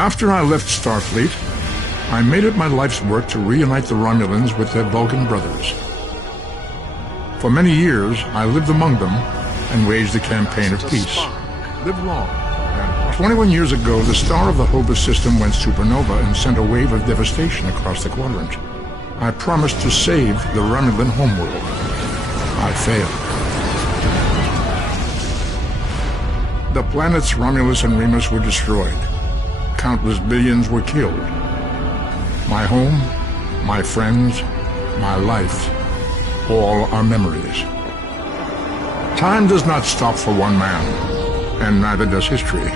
After I left Starfleet, I made it my life's work to reunite the Romulans with their Vulcan brothers. For many years, I lived among them and waged a campaign of peace. Live long. 21 years ago, the star of the Hobus system went supernova and sent a wave of devastation across the quadrant. I promised to save the Romulan homeworld. I failed. The planets Romulus and Remus were destroyed. Countless billions were killed. My home, my friends, my life, all are memories. Time does not stop for one man, and neither does history.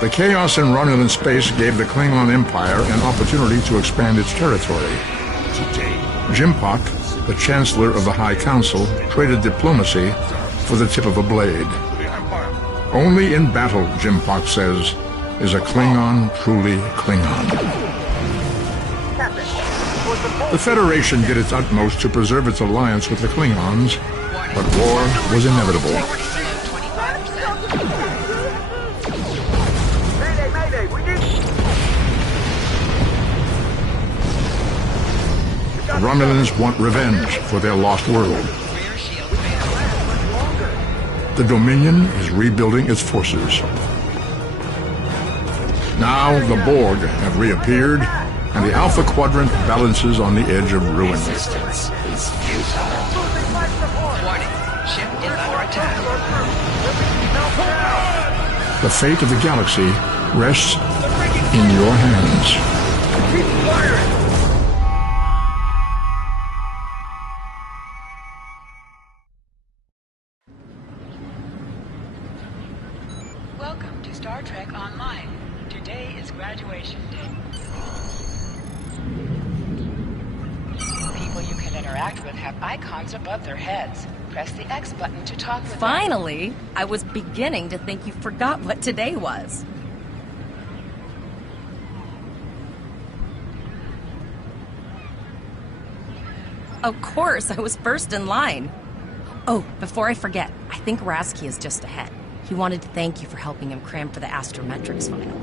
The chaos in Romulan space gave the Klingon Empire an opportunity to expand its territory. Jimpak, the Chancellor of the High Council, traded diplomacy for the tip of a blade. Only in battle, Jimpak says, is a Klingon truly Klingon. The Federation did its utmost to preserve its alliance with the Klingons, but war was inevitable. The Romulans want revenge for their lost world. The Dominion is rebuilding its forces. Now the Borg have reappeared, and the Alpha Quadrant balances on the edge of ruin. Resistance is futile. Warning, ship is under attack. The fate of the galaxy rests in your hands. Keep firing! Welcome to Star Trek Online. Today is graduation day. People you can interact with have icons above their heads. Press the X button to talk with them. Finally! I was beginning to think you forgot what today was. Of course, I was first in line. Oh, before I forget, I think Rasky is just ahead. He wanted to thank you for helping him cram for the Astrometrics final.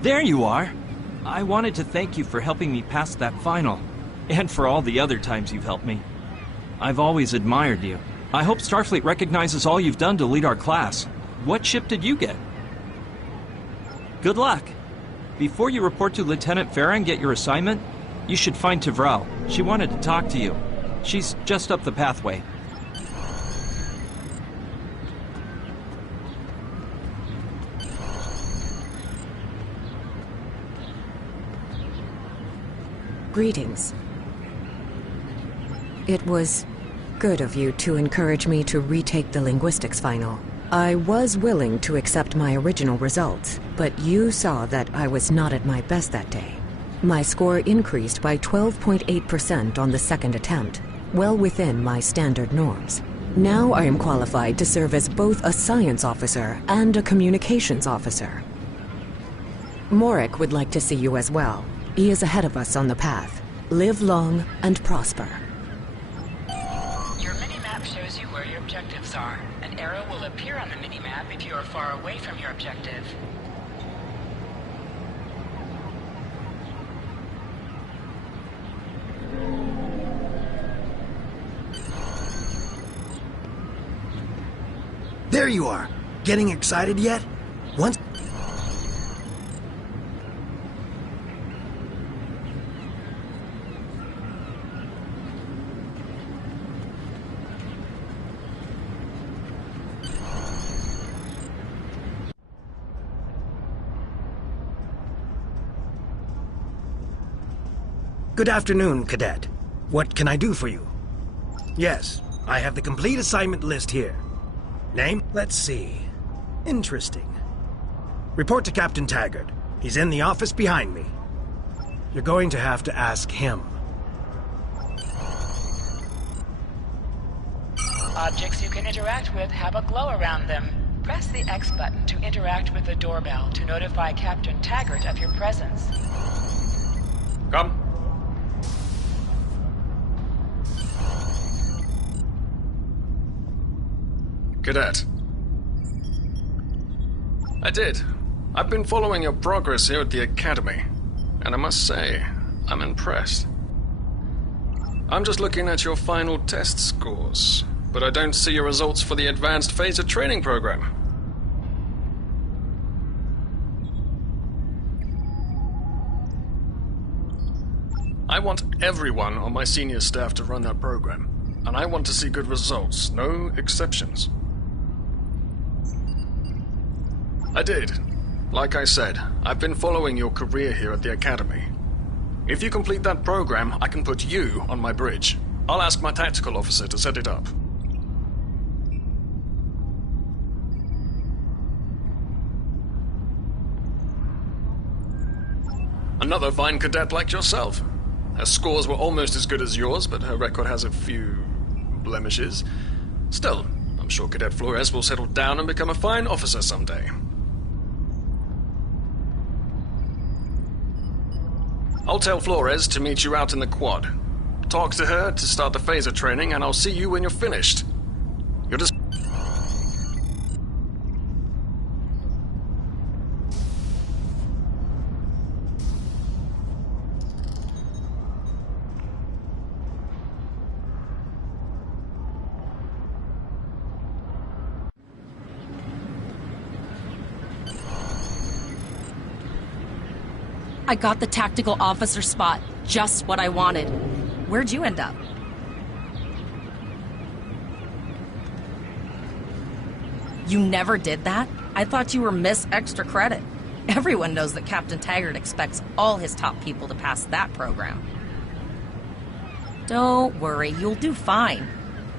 There you are! I wanted to thank you for helping me pass that final, and for all the other times you've helped me. I've always admired you. I hope Starfleet recognizes all you've done to lead our class. What ship did you get? Good luck! Before you report to Lieutenant Farah and get your assignment, you should find Tvrel. She wanted to talk to you. She's just up the pathway. Greetings. It was good of you to encourage me to retake the linguistics final. I was willing to accept my original results, but you saw that I was not at my best that day. My score increased by 12.8% on the second attempt, well within my standard norms. Now I am qualified to serve as both a science officer and a communications officer. Morik would like to see you as well. He is ahead of us on the path. Live long and prosper. Your mini-map shows you where your objectives are. An arrow will appear on the mini-map if you are far away from your objective. There you are! Getting excited yet? Once... Good afternoon, Cadet. What can I do for you? Yes, I have the complete assignment list here. Name? Let's see. Interesting. Report to Captain Taggart. He's in the office behind me. You're going to have to ask him. Objects you can interact with have a glow around them. Press the X button to interact with the doorbell to notify Captain Taggart of your presence. Come. Cadet. I did. I've been following your progress here at the Academy, and I must say, I'm impressed. I'm just looking at your final test scores, but I don't see your results for the Advanced Phaser Training Program. I want everyone on my senior staff to run that program, and I want to see good results, no exceptions. I did. Like I said, I've been following your career here at the Academy. If you complete that program, I can put you on my bridge. I'll ask my tactical officer to set it up. Another fine cadet like yourself. Her scores were almost as good as yours, but her record has a few blemishes. Still, I'm sure Cadet Flores will settle down and become a fine officer someday. I'll tell Flores to meet you out in the quad. Talk to her to start the phaser training, and I'll see you when you're finished. You're just... I got the tactical officer spot. Just what I wanted. Where'd you end up? You never did that? I thought you were Miss Extra Credit. Everyone knows that Captain Taggart expects all his top people to pass that program. Don't worry, you'll do fine.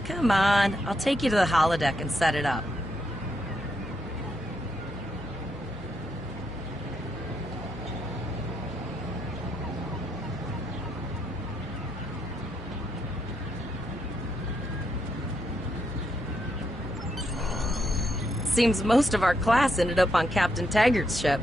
Come on, I'll take you to the holodeck and set it up. Seems most of our class ended up on Captain Taggart's ship.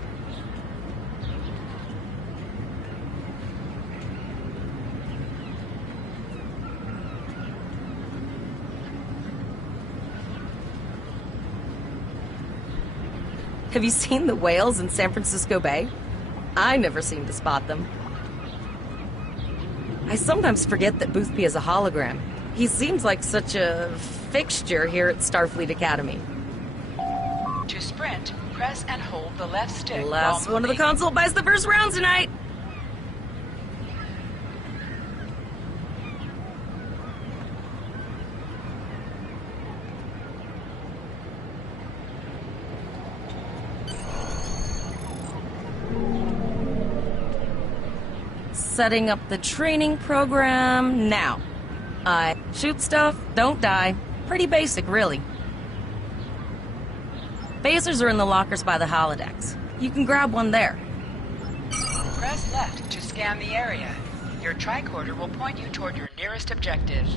Have you seen the whales in San Francisco Bay? I never seem to spot them. I sometimes forget that Boothby is a hologram. He seems like such a fixture here at Starfleet Academy. To sprint, press and hold the left stick. Last one of the console buys the first round tonight. Setting up the training program now. Shoot stuff, don't die. Pretty basic, really. Phasers are in the lockers by the holodecks. You can grab one there. Press left to scan the area. Your tricorder will point you toward your nearest objective.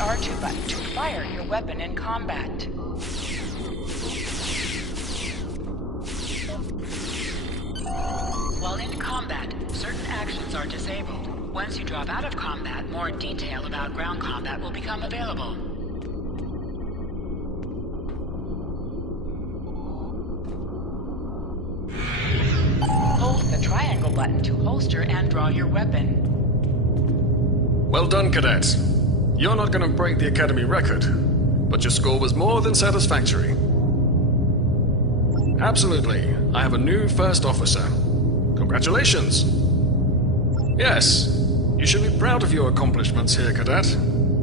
R2 button to fire your weapon in combat. While in combat, certain actions are disabled. Once you drop out of combat, more detail about ground combat will become available. Hold the triangle button to holster and draw your weapon. Well done, cadets. You're not going to break the Academy record, but your score was more than satisfactory. Absolutely. I have a new first officer. Congratulations. Yes, you should be proud of your accomplishments here, cadet.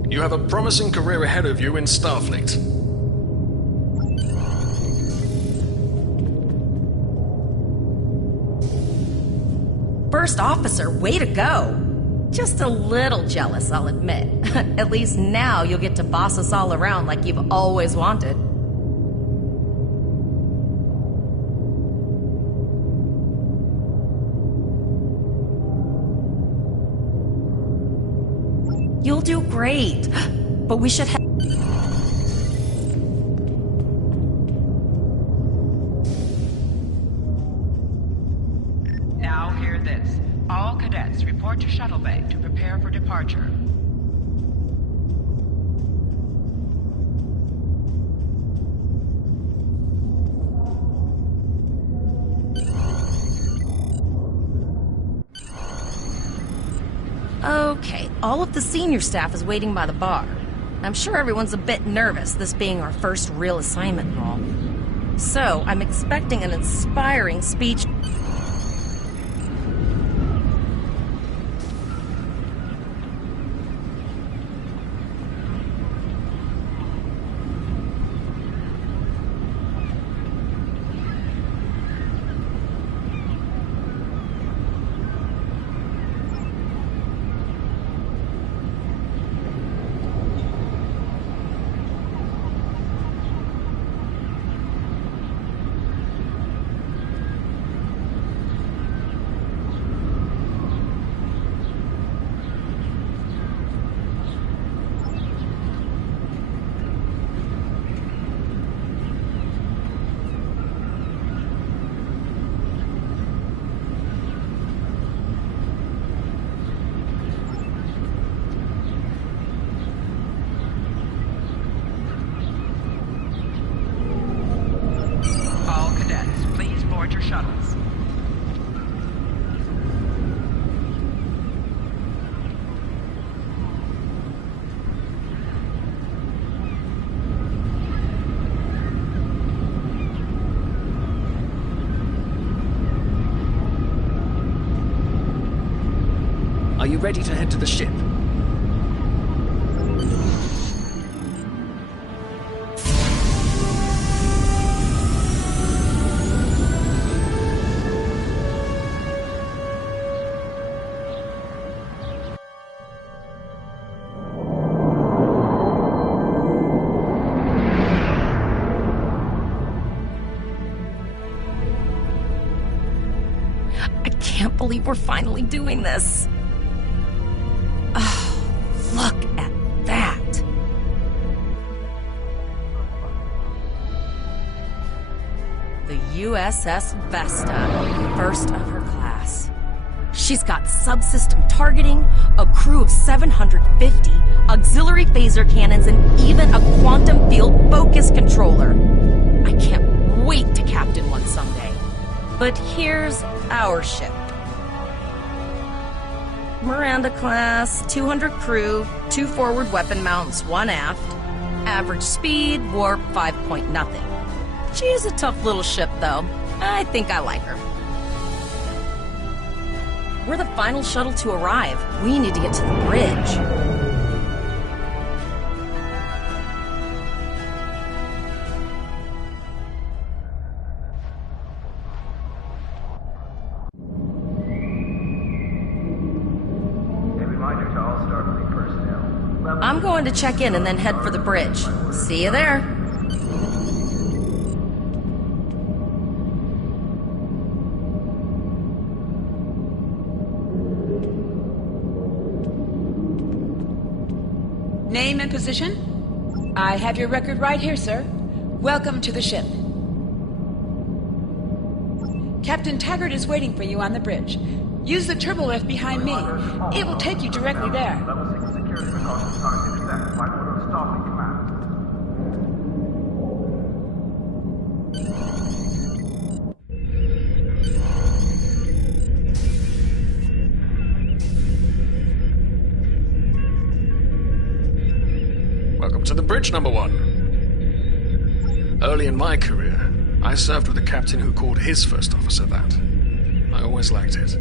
You have a promising career ahead of you in Starfleet. First officer, way to go! Just a little jealous, I'll admit. At least now you'll get to boss us all around like you've always wanted. You'll do great, but we should Now hear this. All cadets report to Shuttle Bay to prepare for departure. Okay, all of the senior staff is waiting by the bar. I'm sure everyone's a bit nervous, this being our first real assignment and all. So, I'm expecting an inspiring speech. Are you ready to head to the ship? I can't believe we're finally doing this. Look at that! The USS Vesta, first of her class. She's got subsystem targeting, a crew of 750, auxiliary phaser cannons, and even a quantum field focus controller. I can't wait to captain one someday. But here's our ship. Miranda class, 200 crew, 2 forward weapon mounts, 1 aft. Average speed, warp 5.0. She's a tough little ship, though. I think I like her. We're the final shuttle to arrive. We need to get to the bridge. I'm going to check in and then head for the bridge. See you there. Name and position? I have your record right here, sir. Welcome to the ship. Captain Taggart is waiting for you on the bridge. Use the turbo lift behind me. It will take you directly there. Welcome to the bridge, number one. Early in my career, I served with a captain who called his first officer that. I always liked it.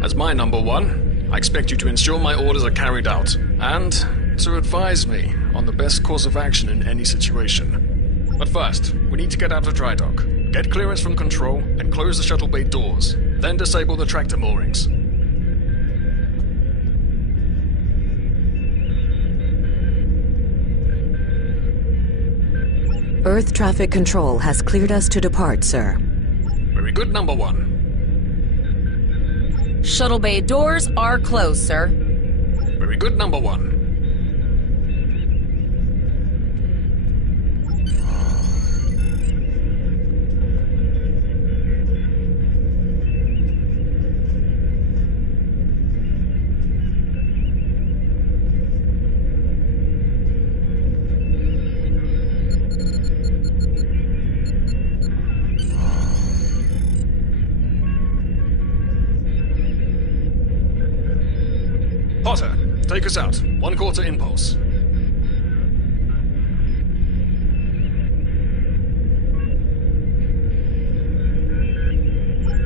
As my number one, I expect you to ensure my orders are carried out, and to advise me on the best course of action in any situation. But first, we need to get out of dry dock, get clearance from control, and close the shuttle bay doors, then disable the tractor moorings. Earth Traffic Control has cleared us to depart, sir. Very good, number one. Shuttle bay doors are closed, sir. Very good, number one. Potter, take us out. 1/4 impulse.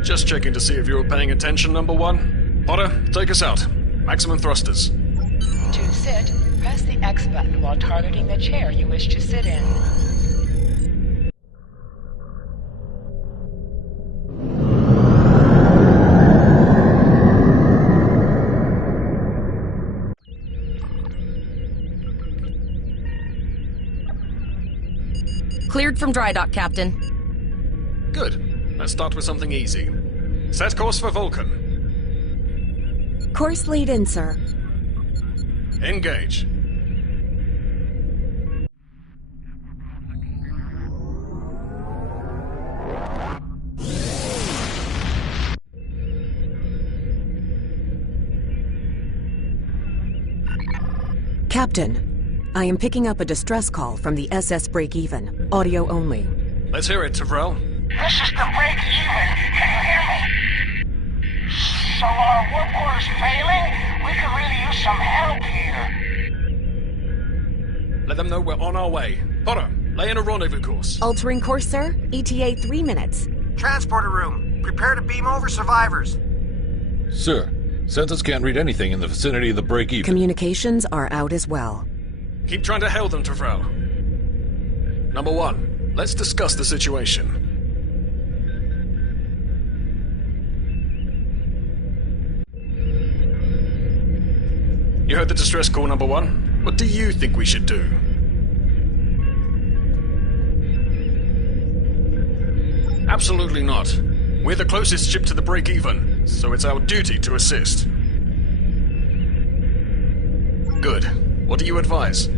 Just checking to see if you were paying attention, number one. Potter, take us out. Maximum thrusters. To sit, press the X button while targeting the chair you wish to sit in. Cleared from dry dock, Captain. Good. Let's start with something easy. Set course for Vulcan. Course lead in, sir. Engage. Captain, I am picking up a distress call from the SS Break-Even. Audio only. Let's hear it, Tyrell. This is the Break-Even. Can you hear me? So our work order's failing? We could really use some help here. Let them know we're on our way. Potter, lay in a rendezvous course. Altering course, sir. ETA 3 minutes. Transporter room. Prepare to beam over survivors. Sir, Census can't read anything in the vicinity of the Break-Even. Communications are out as well. Keep trying to hail them, Tyrell. Number one, let's discuss the situation. You heard the distress call, number one. What do you think we should do? Absolutely not. We're the closest ship to the Break-Even, so it's our duty to assist. Good. What do you advise?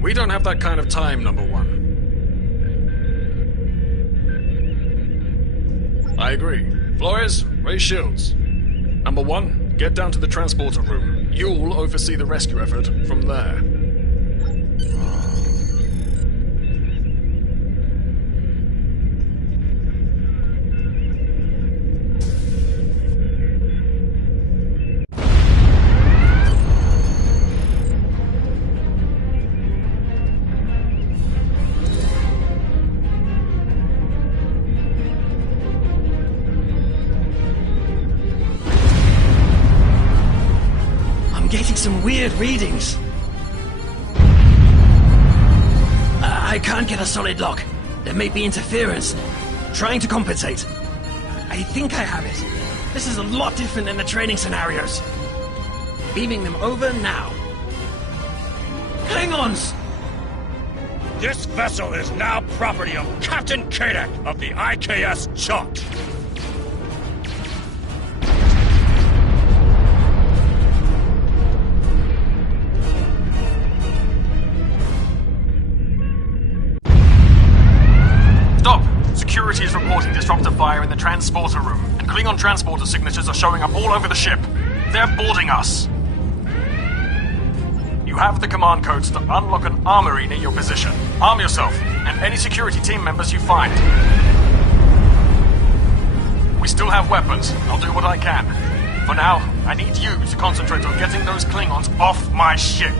We don't have that kind of time, number one. I agree. Flores, raise shields. Number one, get down to the transporter room. You'll oversee the rescue effort from there. Getting some weird readings. I can't get a solid lock. There may be interference. Trying to compensate. I think I have it. This is a lot different than the training scenarios. Beaming them over now. Klingons! This vessel is now property of Captain Kadek of the IKS Chunk. Stop! Security is reporting disruptor fire in the transporter room, and Klingon transporter signatures are showing up all over the ship. They're boarding us. You have the command codes to unlock an armory near your position. Arm yourself, and any security team members you find. We still have weapons. I'll do what I can. For now, I need you to concentrate on getting those Klingons off my ship.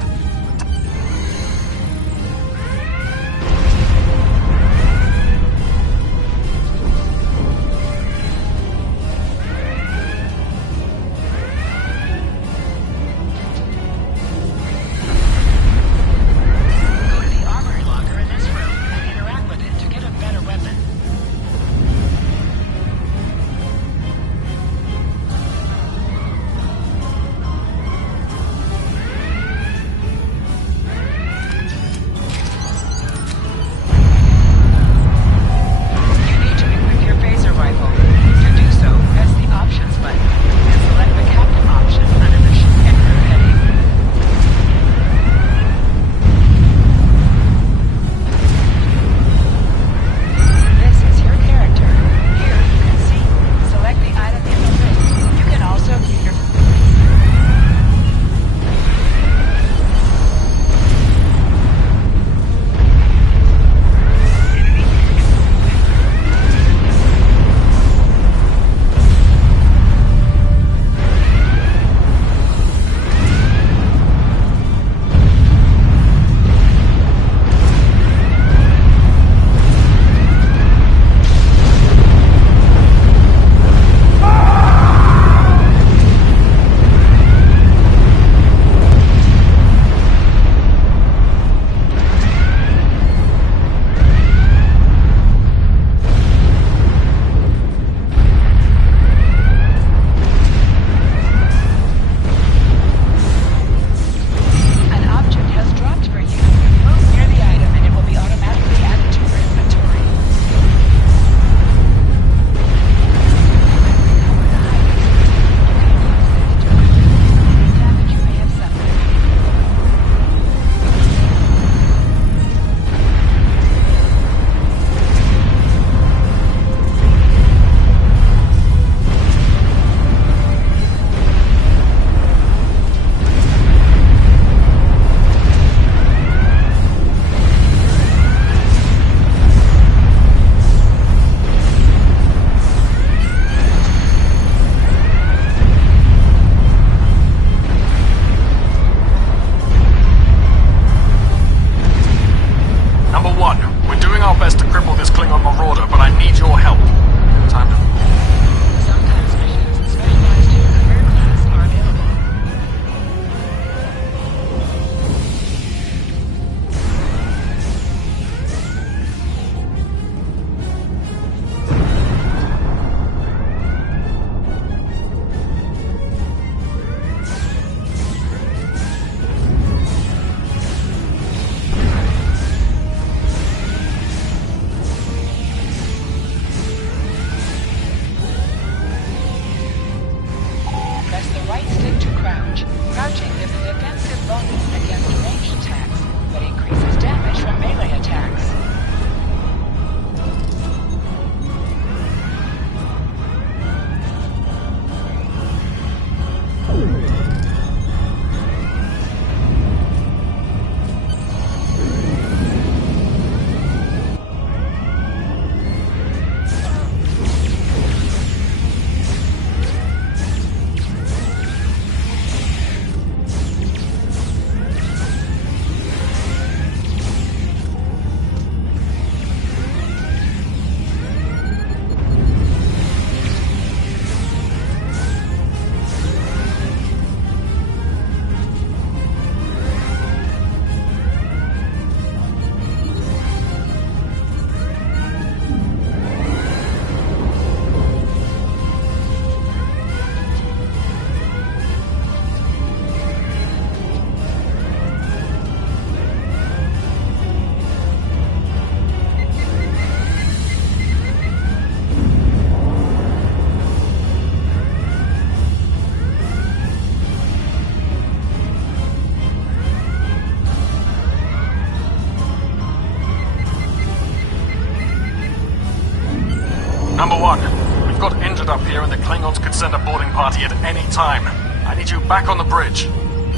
Number 1, we've got injured up here and the Klingons could send a boarding party at any time. I need you back on the bridge.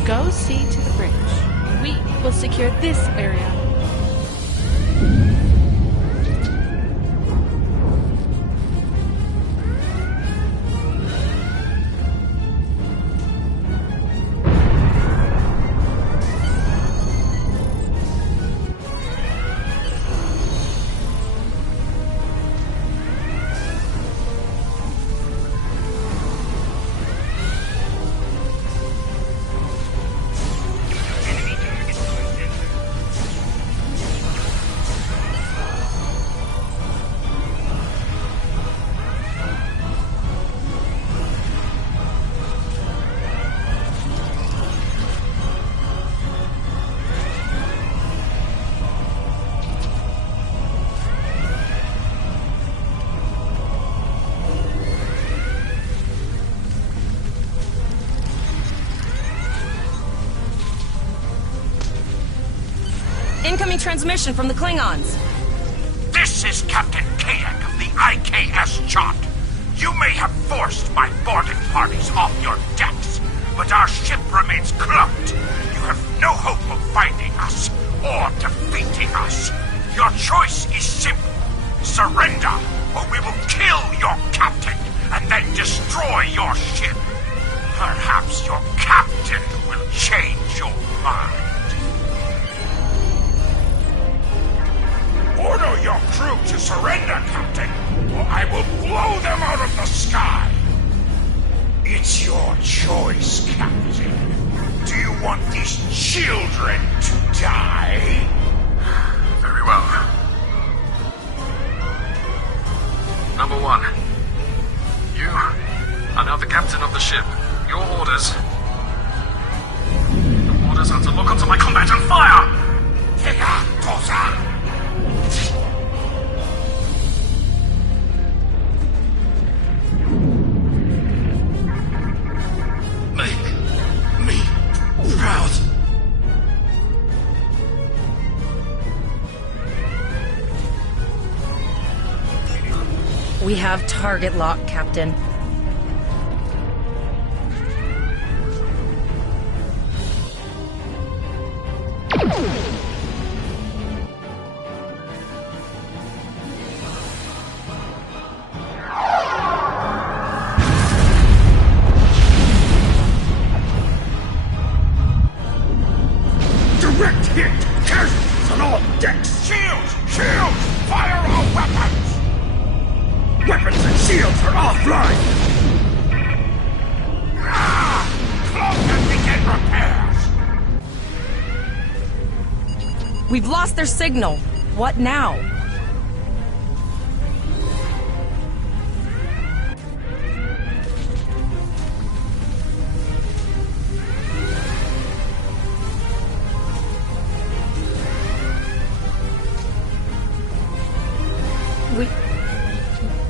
Go see to the bridge. We will secure this area. Incoming transmission from the Klingons. This is Captain Kadek of the IKS Chart. You may have forced my boarding parties off your decks, but our ship remains cloaked. You have no hope of finding us or defeating us. Your choice is simple. Surrender, or we will kill your captain and then destroy your ship. Perhaps your captain will change your mind. Order your crew to surrender, Captain, or I will blow them out of the sky! It's your choice, Captain. Do you want these children to die? Very well. Number 1, you are now the captain of the ship. Your orders... Your orders are to lock onto my combat and fire! Teka, Tosa! Make me proud. We have target lock, Captain. Direct hit! Casualties on all decks! Shields! Shields! Fire all weapons! Weapons and shields are offline! Cloak and begin repairs! We've lost their signal. What now?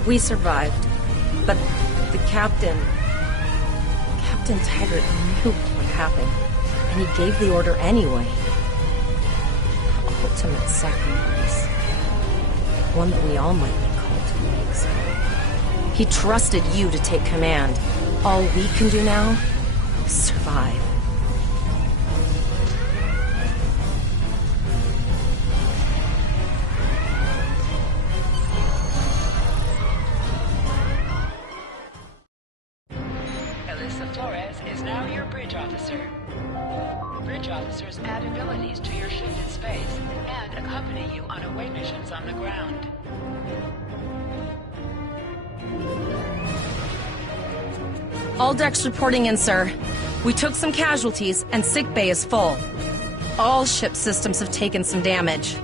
We survived, but the Captain Taggart knew what happened, and he gave the order anyway. Ultimate sacrifice. One that we all might be called to make. He trusted you to take command. All we can do now is survive. All decks reporting in, sir. We took some casualties, and sickbay is full. All ship systems have taken some damage,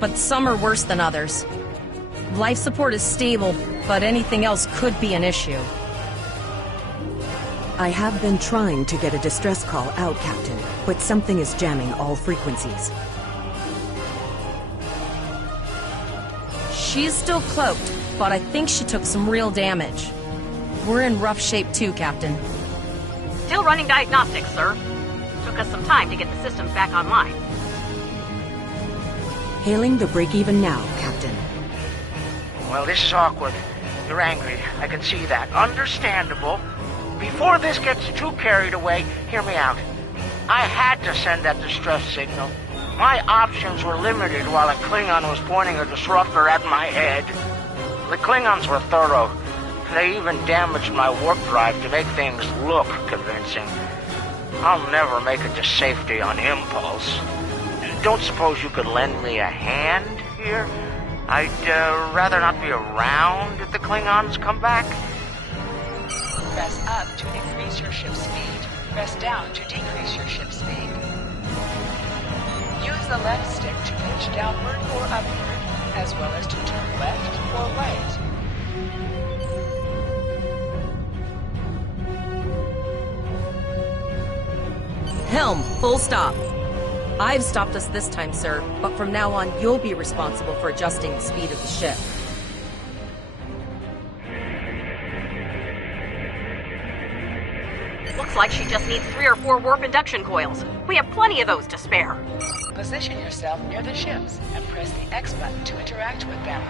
but some are worse than others. Life support is stable, but anything else could be an issue. I have been trying to get a distress call out, Captain, but something is jamming all frequencies. She's still cloaked, but I think she took some real damage. We're in rough shape too, Captain. Still running diagnostics, sir. Took us some time to get the systems back online. Hailing the break-even now, Captain. Well, this is awkward. You're angry. I can see that. Understandable. Before this gets too carried away, hear me out. I had to send that distress signal. My options were limited while a Klingon was pointing a disruptor at my head. The Klingons were thorough. They even damaged my warp drive to make things look convincing. I'll never make it to safety on impulse. Don't suppose you could lend me a hand here? I'd rather not be around if the Klingons come back. Press up to increase your ship's speed. Press down to decrease your ship's speed. Use the left stick to pitch downward or upward, as well as to turn left or right. Helm, full stop. I've stopped us this time, sir, but from now on, you'll be responsible for adjusting the speed of the ship. Looks like she just needs 3 or 4 warp induction coils. We have plenty of those to spare. Position yourself near the ships and press the X button to interact with them.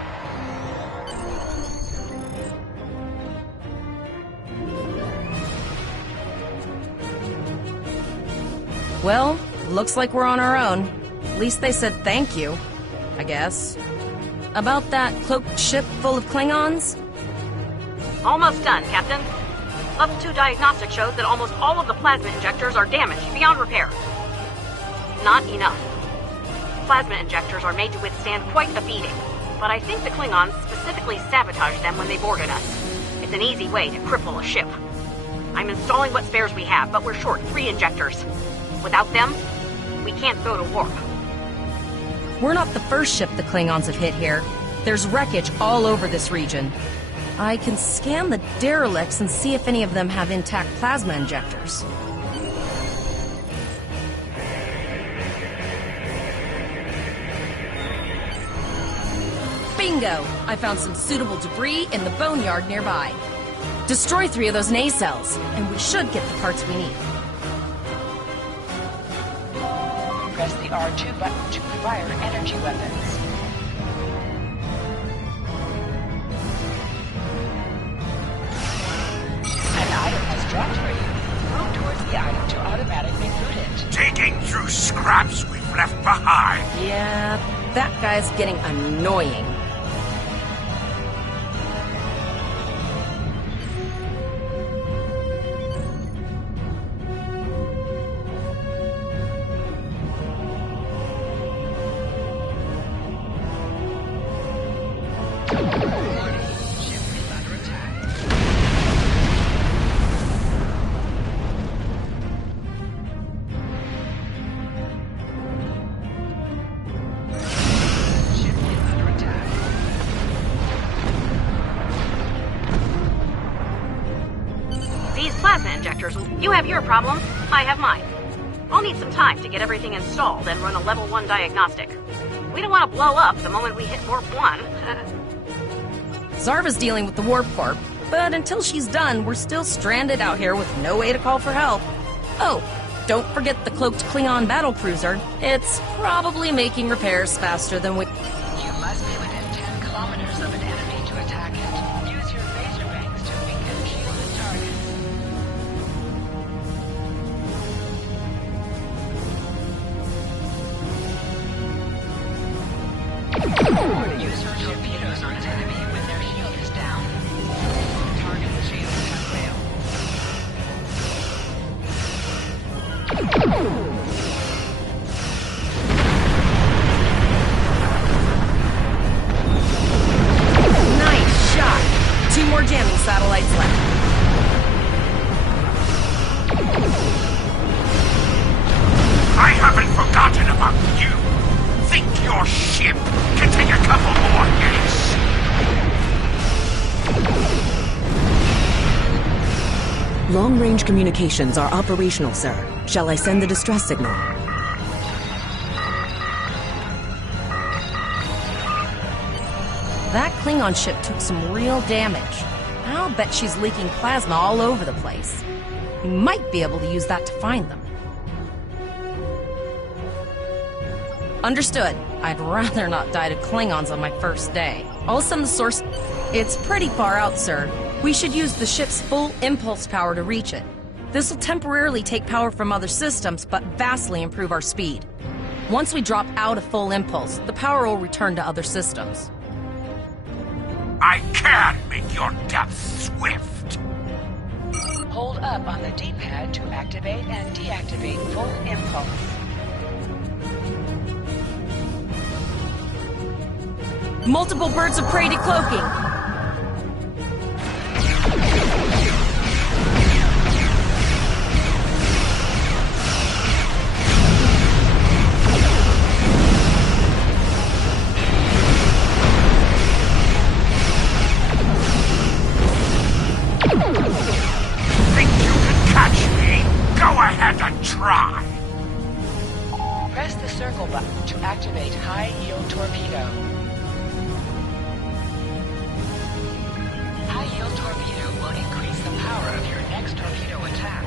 Well, looks like we're on our own. At least they said thank you, I guess. About that cloaked ship full of Klingons? Almost done, Captain. Level 2 diagnostic shows that almost all of the plasma injectors are damaged beyond repair. Not enough. Plasma injectors are made to withstand quite a beating, but I think the Klingons specifically sabotaged them when they boarded us. It's an easy way to cripple a ship. I'm installing what spares we have, but we're short 3 injectors. Without them, we can't go to warp. We're not the first ship the Klingons have hit here. There's wreckage all over this region. I can scan the derelicts and see if any of them have intact plasma injectors. Bingo! I found some suitable debris in the boneyard nearby. Destroy 3 of those nacelles, and we should get the parts we need. Press the R2 button to fire energy weapons. An item has dropped for you. Move towards the item to automatically loot it. Digging through scraps we've left behind. Yeah, that guy's getting annoying. You have your problem, I have mine. I'll need some time to get everything installed and run a level 1 diagnostic. We don't want to blow up the moment we hit warp 1. Zarva's dealing with the warp core, but until she's done, we're still stranded out here with no way to call for help. Oh, don't forget the cloaked Klingon battlecruiser. It's probably making repairs faster than we... You must be within 10 kilometers of an enemy to attack it. Use your phaser bangs to weaken shielded targets. Use your torpedoes on an enemy when their shield is down. Target the shield and fail. Nice shot! 2 more jamming satellites left. I haven't forgotten about you. Think your ship can take a couple more hits? Long-range communications are operational, sir. Shall I send the distress signal? That Klingon ship took some real damage. I'll bet she's leaking plasma all over the place. We might be able to use that to find them. Understood. I'd rather not die to Klingons on my first day. I'll send the source... It's pretty far out, sir. We should use the ship's full impulse power to reach it. This will temporarily take power from other systems, but vastly improve our speed. Once we drop out of full impulse, the power will return to other systems. I can make your death swift. Hold up on the D-pad to activate and deactivate full impulse. Multiple birds of prey decloaking. Think you can catch me? Go ahead and try. Press the circle button to activate high-yield torpedo. High-yield torpedo will increase the power of your next torpedo attack.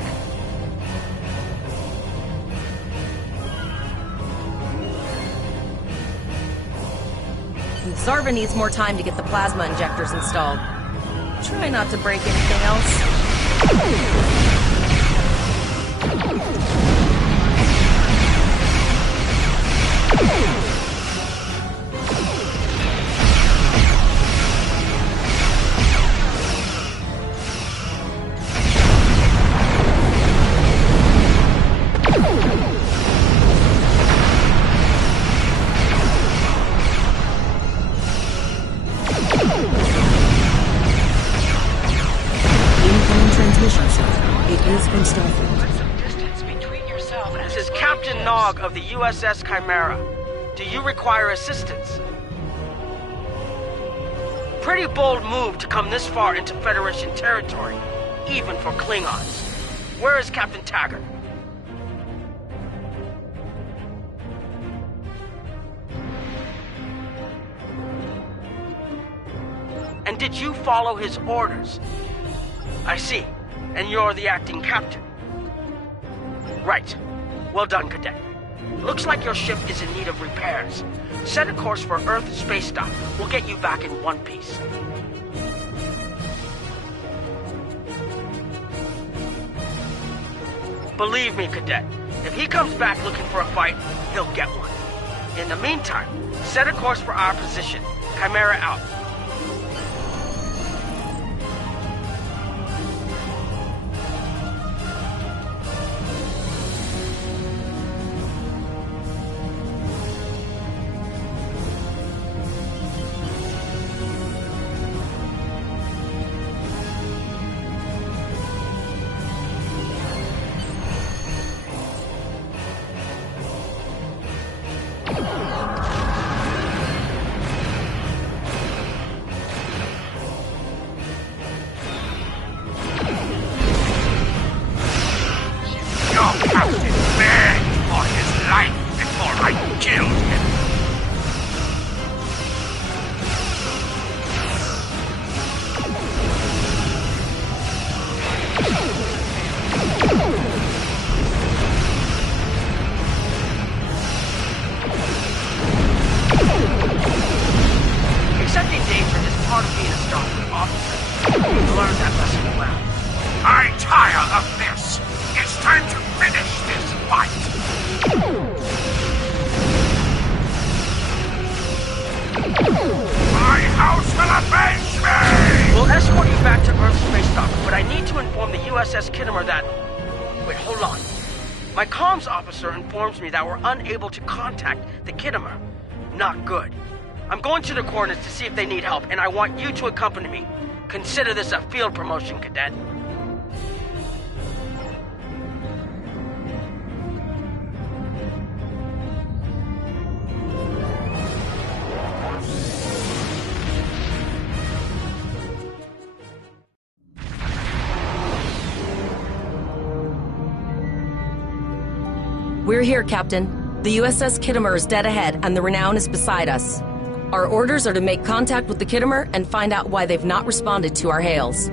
Zarva needs more time to get the plasma injectors installed. Try not to break anything else. This is Captain Nog of the USS Chimera. Do you require assistance? Pretty bold move to come this far into Federation territory, even for Klingons. Where is Captain Taggart? And did you follow his orders? I see. And you're the acting captain. Right. Well done, Cadet. Looks like your ship is in need of repairs. Set a course for Earth space dock. We'll get you back in one piece. Believe me, Cadet, if he comes back looking for a fight, he'll get one. In the meantime, set a course for our position. Chimera out. Informs me that we're unable to contact the Khitomer. Not good. I'm going to the coordinates to see if they need help, and I want you to accompany me. Consider this a field promotion, Cadet. We're here, Captain. The USS Khitomer is dead ahead, and the Renown is beside us. Our orders are to make contact with the Khitomer and find out why they've not responded to our hails.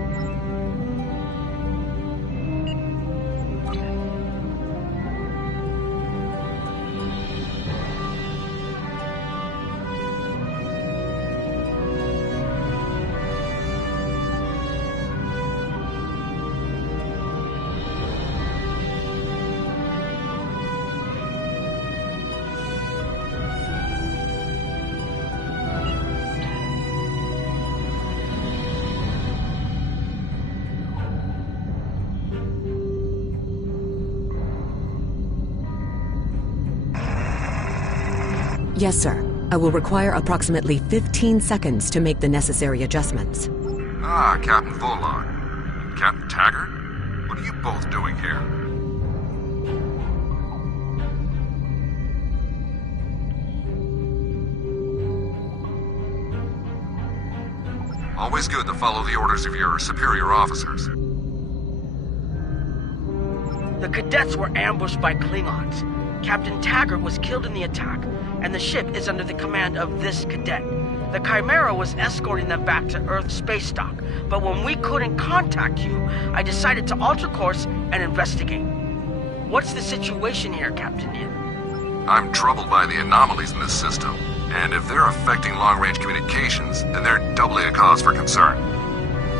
Yes, sir. I will require approximately 15 seconds to make the necessary adjustments. Ah, Captain Volog. Captain Taggart? What are you both doing here? Always good to follow the orders of your superior officers. The cadets were ambushed by Klingons. Captain Taggart was killed in the attack, and the ship is under the command of this cadet. The Chimera was escorting them back to Earth space dock, but when we couldn't contact you, I decided to alter course and investigate. What's the situation here, Captain Yin? I'm troubled by the anomalies in this system, and if they're affecting long-range communications, then they're doubly a cause for concern.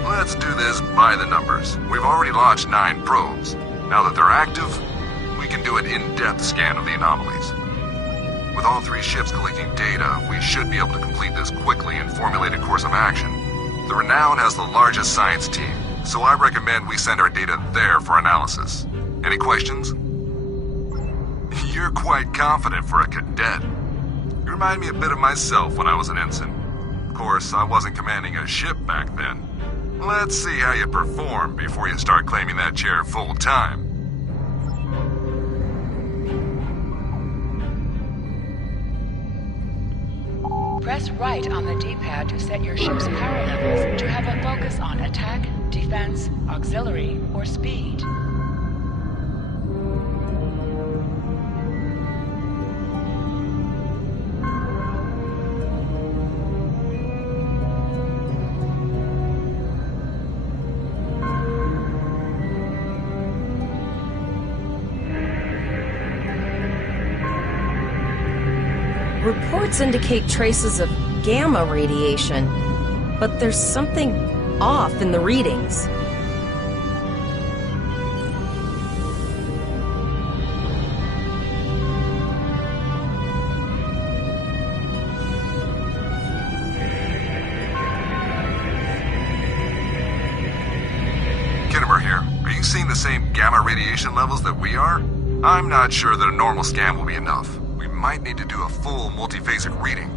Let's do this by the numbers. We've already launched 9 probes. Now that they're active, we can do an in-depth scan of the anomalies. With all 3 ships collecting data, we should be able to complete this quickly and formulate a course of action. The Renown has the largest science team, so I recommend we send our data there for analysis. Any questions? You're quite confident for a cadet. You remind me a bit of myself when I was an ensign. Of course, I wasn't commanding a ship back then. Let's see how you perform before you start claiming that chair full-time. Press right on the D-pad to set your ship's power levels to have a focus on attack, defense, auxiliary, or speed. Reports indicate traces of gamma radiation, but there's something off in the readings. Kittimer here. Are you seeing the same gamma radiation levels that we are? I'm not sure that a normal scan will be enough. We might need to do a full multiphasic reading.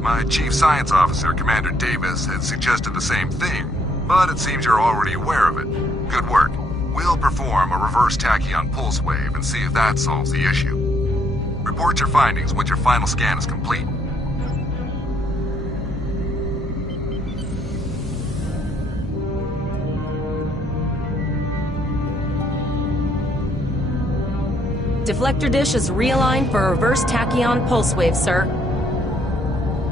My Chief Science Officer, Commander Davis, had suggested the same thing, but it seems you're already aware of it. Good work. We'll perform a reverse tachyon pulse wave and see if that solves the issue. Report your findings once your final scan is complete. Deflector dish is realigned for a reverse tachyon pulse wave, sir.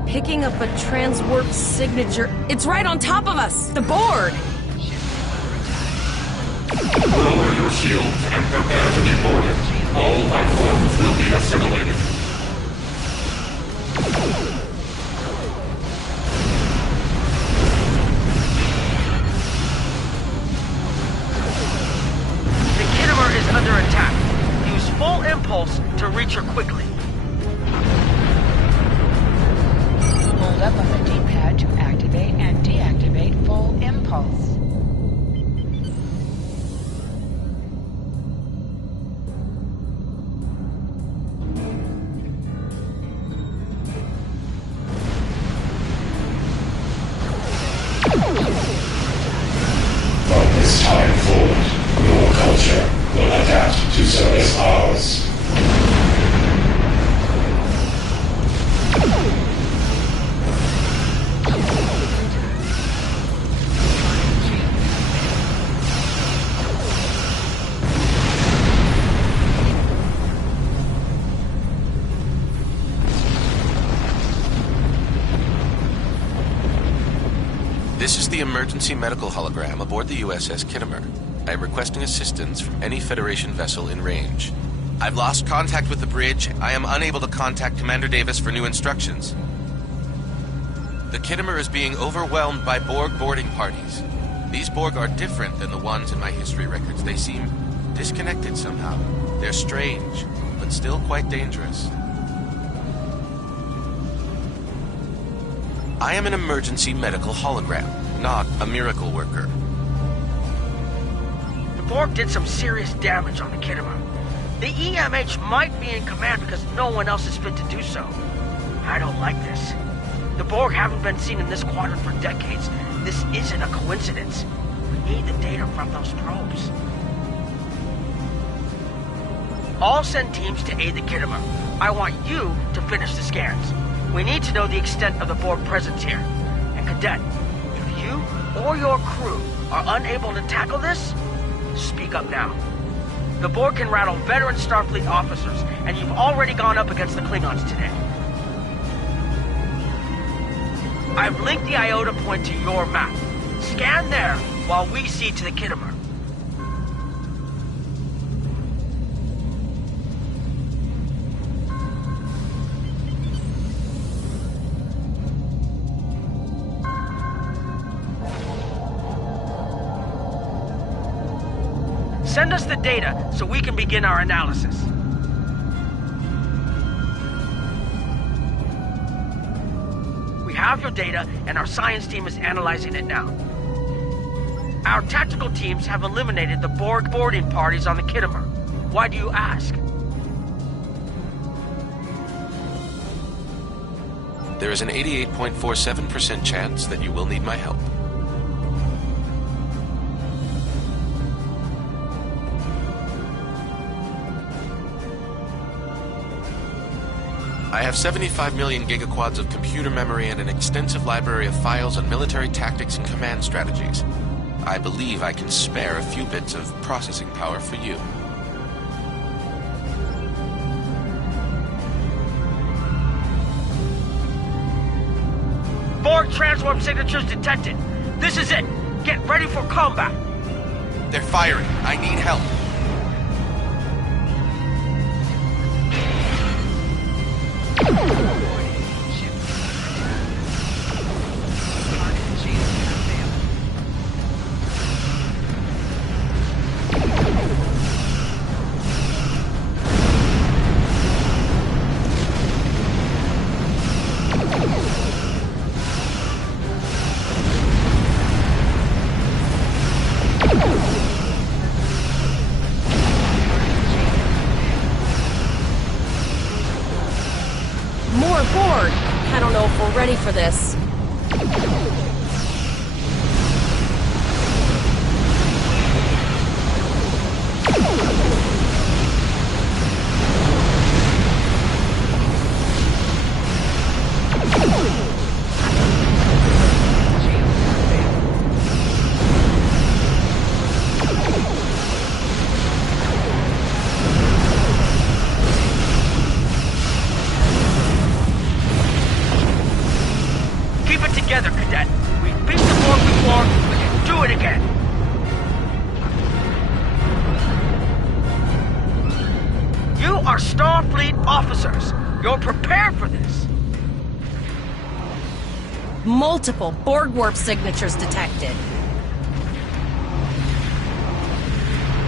Picking up a transwarp signature. It's right on top of us! The board! Lower your shields and prepare to be boarded. All life forms will be assimilated. The Kittimer is under attack. Use full impulse to reach her quickly. Hold up on the D-pad to activate and deactivate full impulse. From this time forward, your culture will adapt to service ours. This is the emergency medical hologram aboard the USS Kittimer. I am requesting assistance from any Federation vessel in range. I've lost contact with the bridge. I am unable to contact Commander Davis for new instructions. The Kittimer is being overwhelmed by Borg boarding parties. These Borg are different than the ones in my history records. They seem disconnected somehow. They're strange, but still quite dangerous. I am an emergency medical hologram, not a miracle worker. The Borg did some serious damage on the Khitomer. The EMH might be in command because no one else is fit to do so. I don't like this. The Borg haven't been seen in this quadrant for decades. This isn't a coincidence. We need the data from those probes. I'll send teams to aid the Khitomer. I want you to finish the scans. We need to know the extent of the Borg presence here. And Cadet, if you or your crew are unable to tackle this, speak up now. The Borg can rattle veteran Starfleet officers, and you've already gone up against the Klingons today. I've linked the Iota point to your map. Scan there while we see to the Khitomer. Send us the data so we can begin our analysis. We have your data, and our science team is analyzing it now. Our tactical teams have eliminated the Borg boarding parties on the Khitomer. Why do you ask? There is an 88.47% chance that you will need my help. I have 75 million gigaquads of computer memory and an extensive library of files on military tactics and command strategies. I believe I can spare a few bits of processing power for you. Borg transwarp signatures detected. This is it. Get ready for combat. They're firing. I need help. Ready for this. Together, Cadet. We beat the Borg before, we can do it again. You are Starfleet officers. You're prepared for this. Multiple Borg warp signatures detected.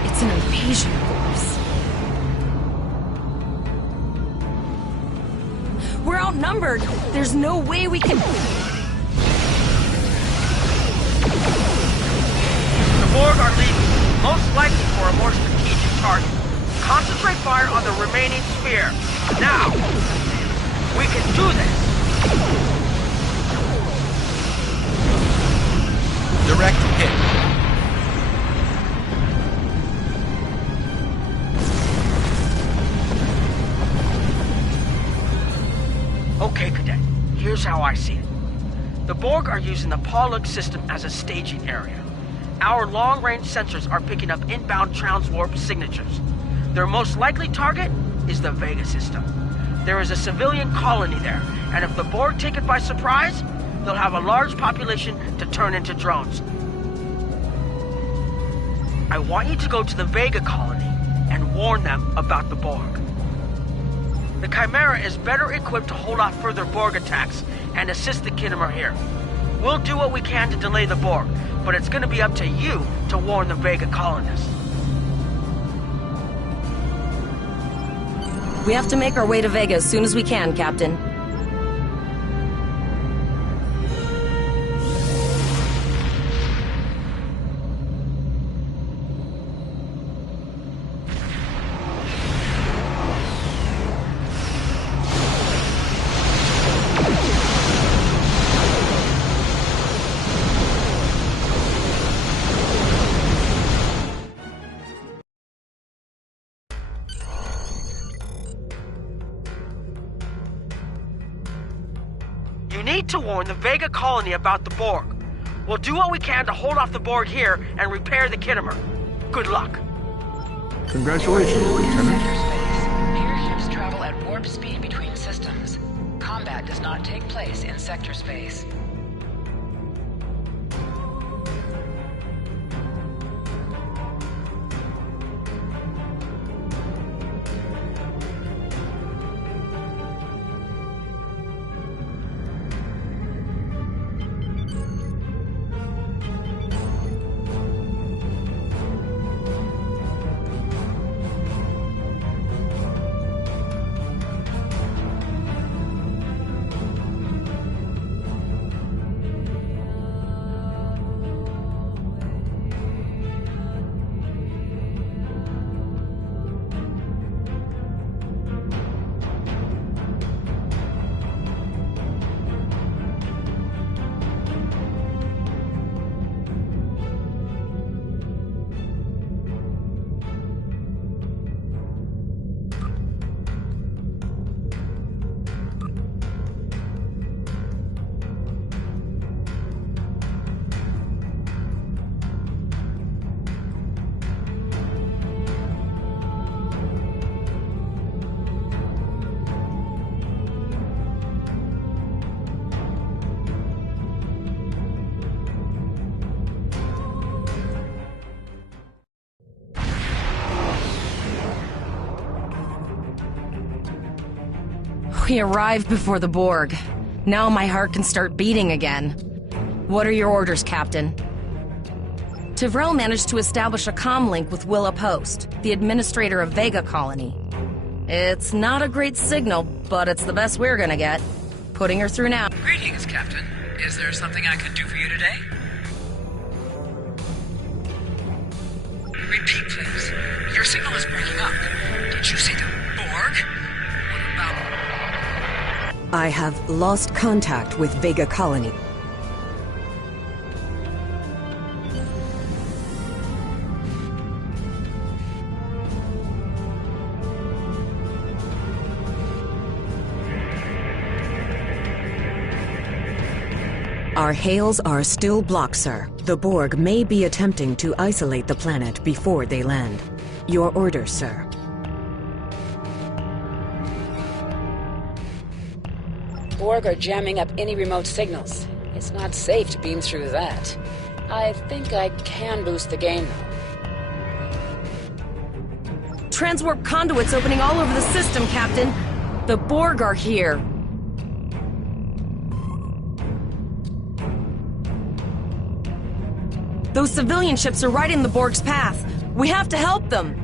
It's an invasion force. We're outnumbered. There's no way we can... The Borg are leaving, most likely for a more strategic target. Concentrate fire on the remaining sphere. Now! We can do this! Direct hit. Okay, Cadet. Here's how I see it. The Borg are using the Pollux system as a staging area. Our long-range sensors are picking up inbound transwarp signatures. Their most likely target is the Vega system. There is a civilian colony there, and if the Borg take it by surprise, they'll have a large population to turn into drones. I want you to go to the Vega colony and warn them about the Borg. The Chimera is better equipped to hold off further Borg attacks and assist the Khitomer here. We'll do what we can to delay the Borg, but it's going to be up to you to warn the Vega colonists. We have to make our way to Vega as soon as we can, Captain. You need to warn the Vega colony about the Borg. We'll do what we can to hold off the Borg here and repair the Kittimer. Good luck. Congratulations, Lieutenant. Here ships travel at warp speed between systems. Combat does not take place in sector space. We arrived before the Borg. Now my heart can start beating again. What are your orders, Captain? Tivrell managed to establish a comm link with Willa Post, the administrator of Vega Colony. It's not a great signal, but it's the best we're gonna get. Putting her through now. Greetings, Captain. Is there something I can do for you today? Repeat, please. Your signal is breaking up. Did you see the Borg? What about... I have lost contact with Vega Colony. Our hails are still blocked, sir. The Borg may be attempting to isolate the planet before they land. Your orders, sir. Borg are jamming up any remote signals. It's not safe to beam through that. I think I can boost the gain, though. Transwarp conduits opening all over the system, Captain. The Borg are here. Those civilian ships are right in the Borg's path. We have to help them.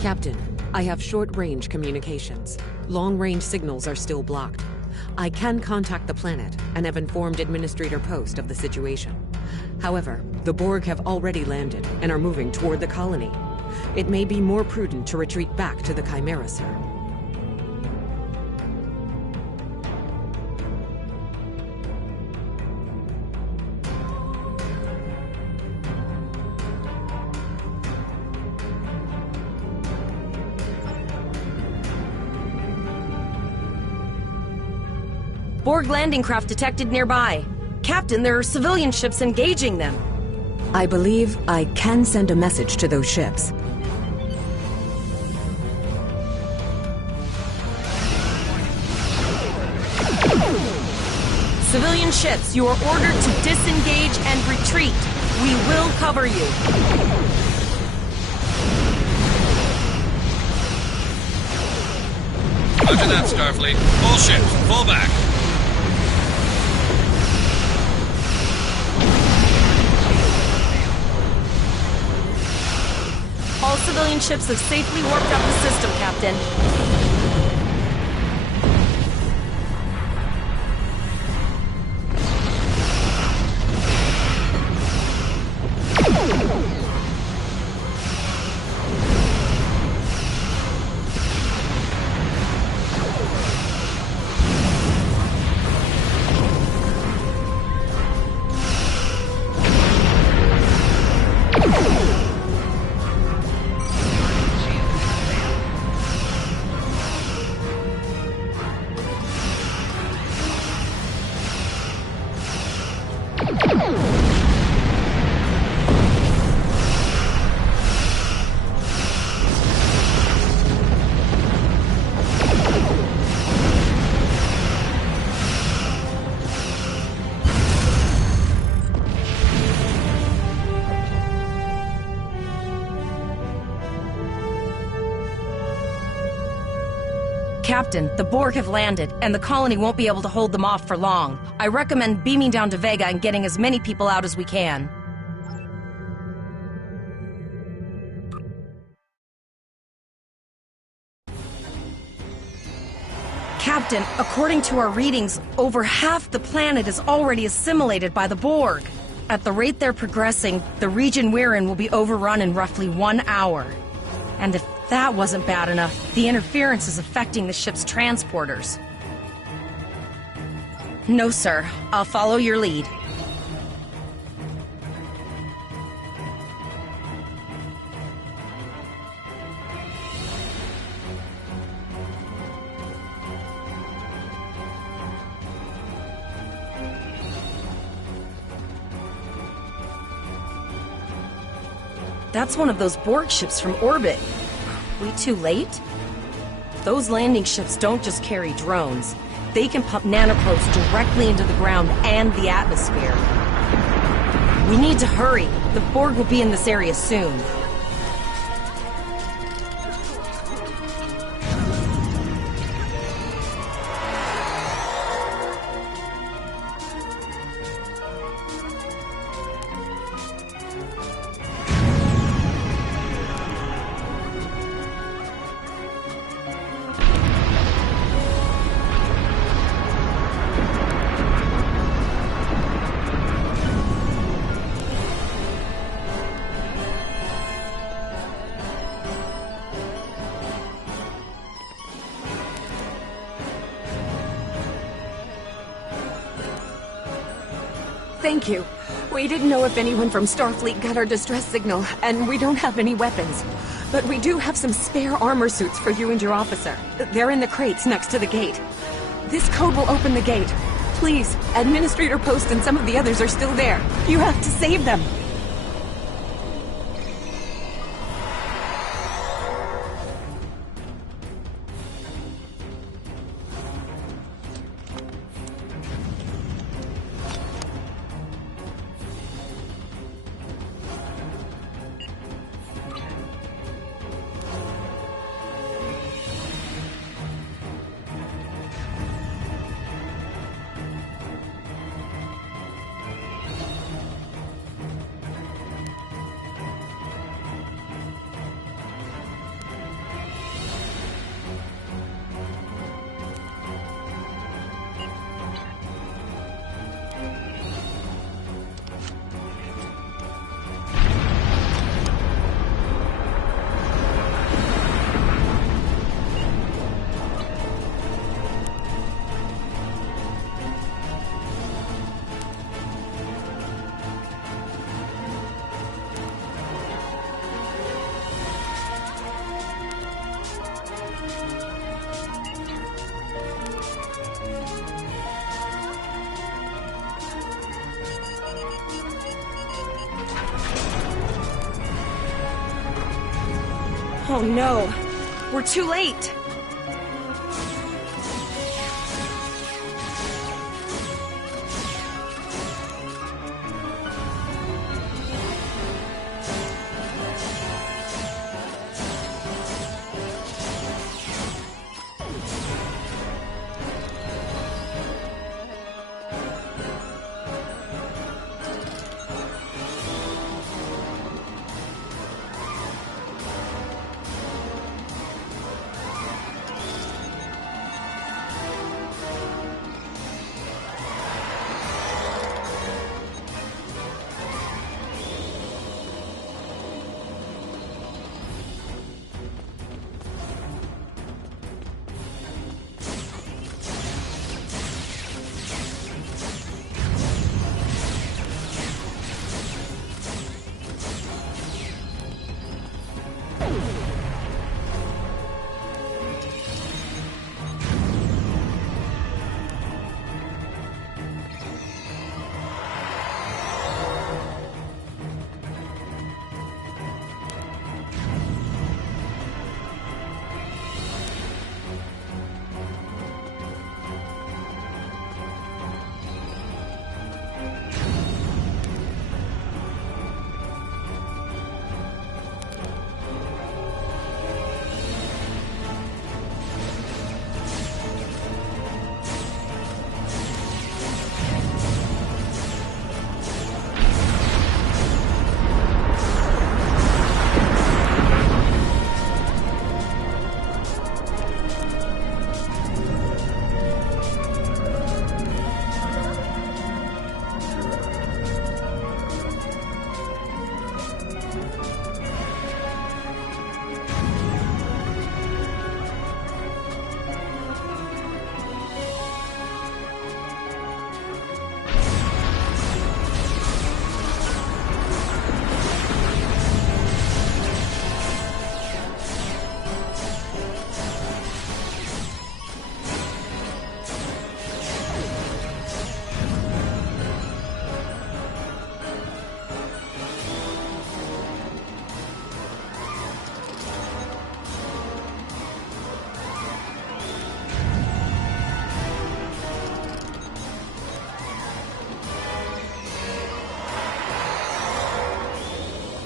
Captain, I have short-range communications. Long-range signals are still blocked. I can contact the planet and have informed Administrator Post of the situation. However, the Borg have already landed and are moving toward the colony. It may be more prudent to retreat back to the Chimera, sir. Borg landing craft detected nearby. Captain, there are civilian ships engaging them. I believe I can send a message to those ships. Civilian ships, you are ordered to disengage and retreat. We will cover you. Roger that, Starfleet. All ships, fall back. All civilian ships have safely warped up the system, Captain. Captain, the Borg have landed, and the colony won't be able to hold them off for long. I recommend beaming down to Vega and getting as many people out as we can. Captain, according to our readings, over half the planet is already assimilated by the Borg. At the rate they're progressing, the region we're in will be overrun in roughly 1 hour. And if that wasn't bad enough, the interference is affecting the ship's transporters. No, sir. I'll follow your lead. That's one of those Borg ships from orbit. Are we too late? Those landing ships don't just carry drones. They can pump nanoprobes directly into the ground and the atmosphere. We need to hurry. The Borg will be in this area soon. Thank you. We didn't know if anyone from Starfleet got our distress signal, and we don't have any weapons. But we do have some spare armor suits for you and your officer. They're in the crates next to the gate. This code will open the gate. Please, Administrator Post and some of the others are still there. You have to save them. Oh no, we're too late.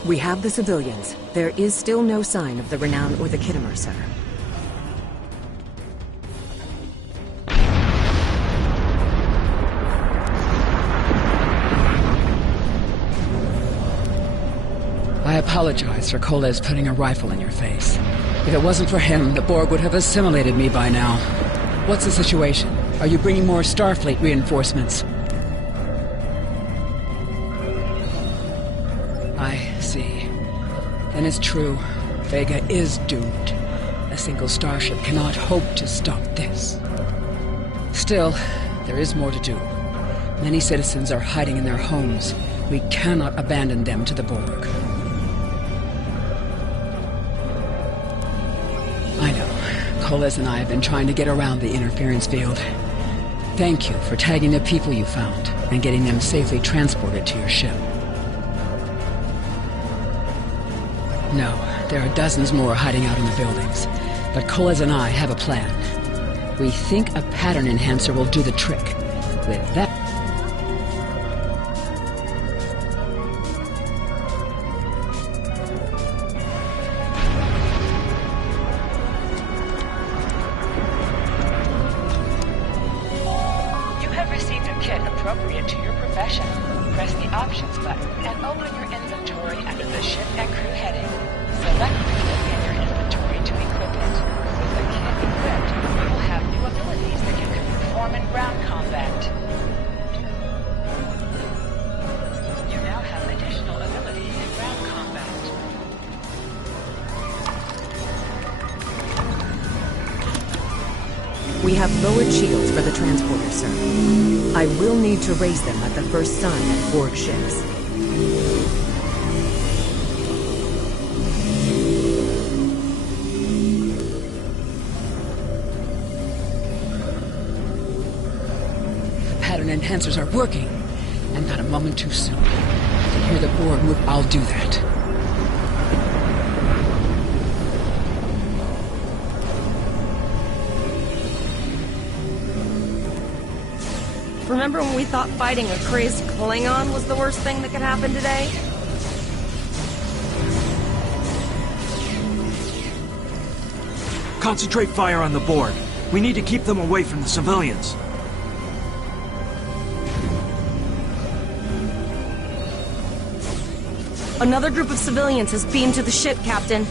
We have the civilians. There is still no sign of the Renown or the Khitomer, sir. I apologize for Koles putting a rifle in your face. If it wasn't for him, the Borg would have assimilated me by now. What's the situation? Are you bringing more Starfleet reinforcements? I see. Then it's true. Vega is doomed. A single starship cannot hope to stop this. Still, there is more to do. Many citizens are hiding in their homes. We cannot abandon them to the Borg. I know. Koles and I have been trying to get around the interference field. Thank you for tagging the people you found and getting them safely transported to your ship. No, there are dozens more hiding out in the buildings. But Koles and I have a plan. We think a pattern enhancer will do the trick. With that... You have received a kit appropriate to your profession. Press the Options button and open your inventory under the Ship and Crew heading. Select the kit in your inventory to equip it. With the kit equipped, you will have new abilities that you can perform in ground combat. You now have additional abilities in ground combat. We have lowered shields for the transporter, sir. I will need to raise them at the first sign of Borg ships. The pattern enhancers are working, and not a moment too soon. To hear the Borg move, I'll do that. Remember when we thought fighting a crazed Klingon was the worst thing that could happen today? Concentrate fire on the Borg. We need to keep them away from the civilians. Another group of civilians has beamed to the ship, Captain.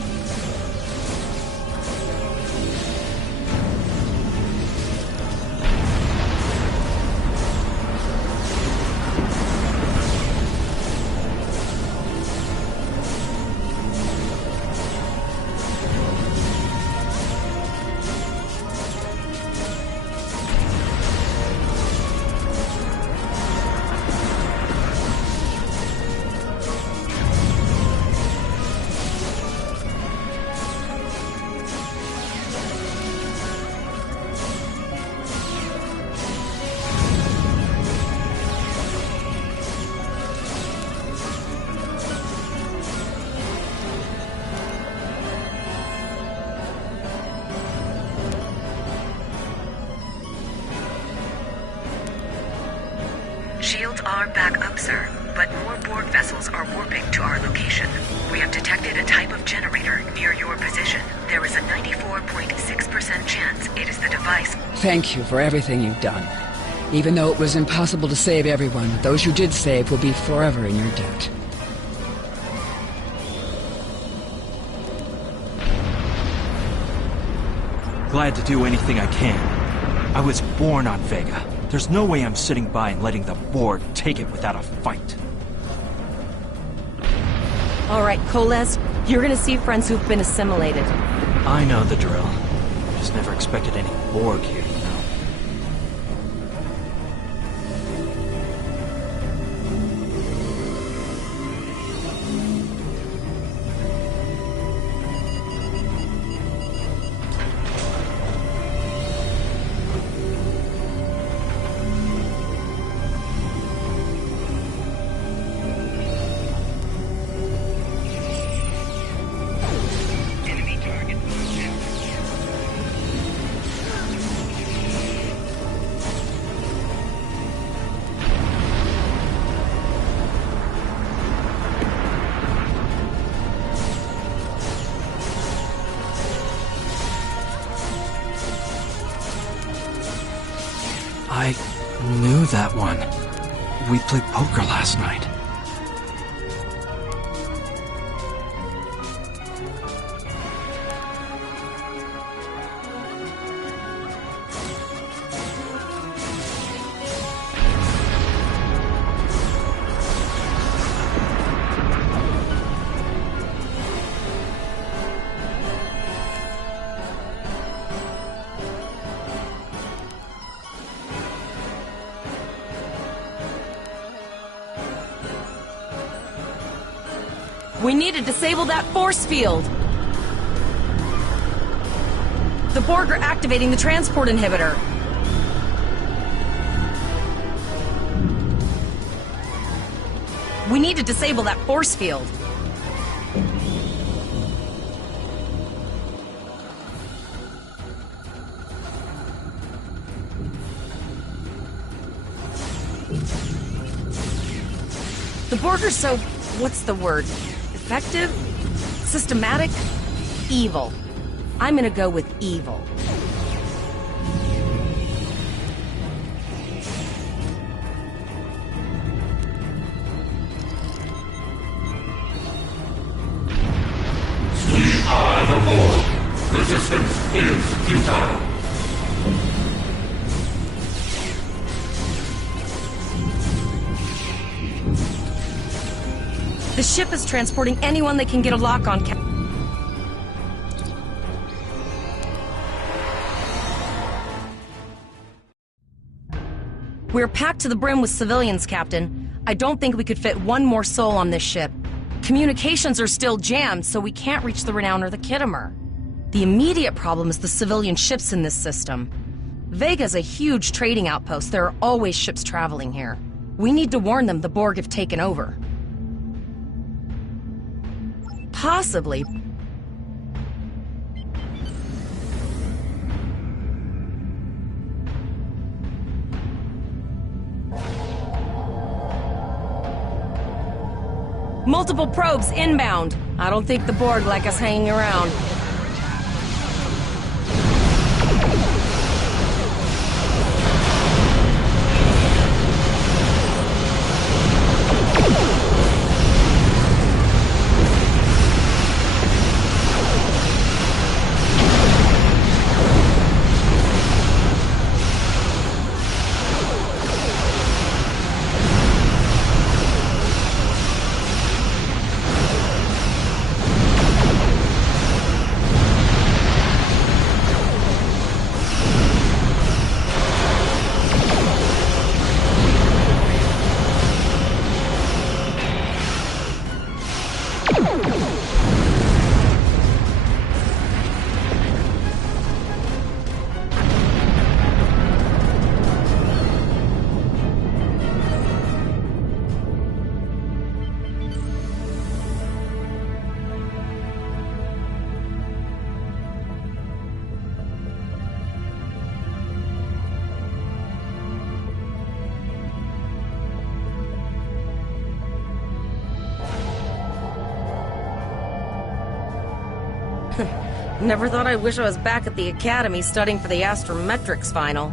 Shields are back up, sir, but more Borg vessels are warping to our location. We have detected a type of generator near your position. There is a 94.6% chance it is the device. Thank you for everything you've done. Even though it was impossible to save everyone, those you did save will be forever in your debt. Glad to do anything I can. I was born on Vega. There's no way I'm sitting by and letting the Borg take it without a fight. All right, Koles, you're gonna see friends who've been assimilated. I know the drill. Just never expected any Borg here, you know. I knew that one. We played poker last night. We need to disable that force field! The Borg are activating the transport inhibitor. We need to disable that force field. The Borg are so... what's the word? Effective? Systematic? Evil. I'm gonna go with evil. We are the Borg. Resistance is futile. The ship is transporting anyone that can get a lock on. We're packed to the brim with civilians, Captain. I don't think we could fit one more soul on this ship. Communications are still jammed, so we can't reach the Renown or the Khitomer. The immediate problem is the civilian ships in this system. Vega's a huge trading outpost. There are always ships traveling here. We need to warn them the Borg have taken over. Possibly. Multiple probes inbound. I don't think the Borg like us hanging around. Never thought I'd wish I was back at the Academy studying for the Astrometrics final.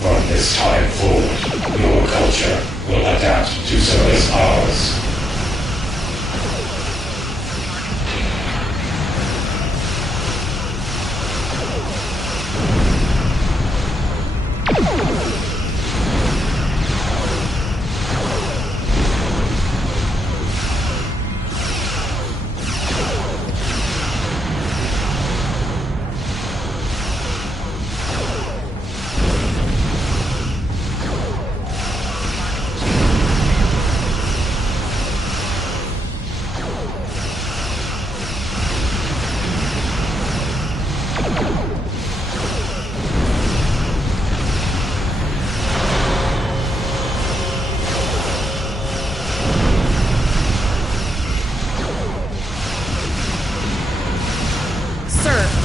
From this time forward, your culture will adapt to service ours.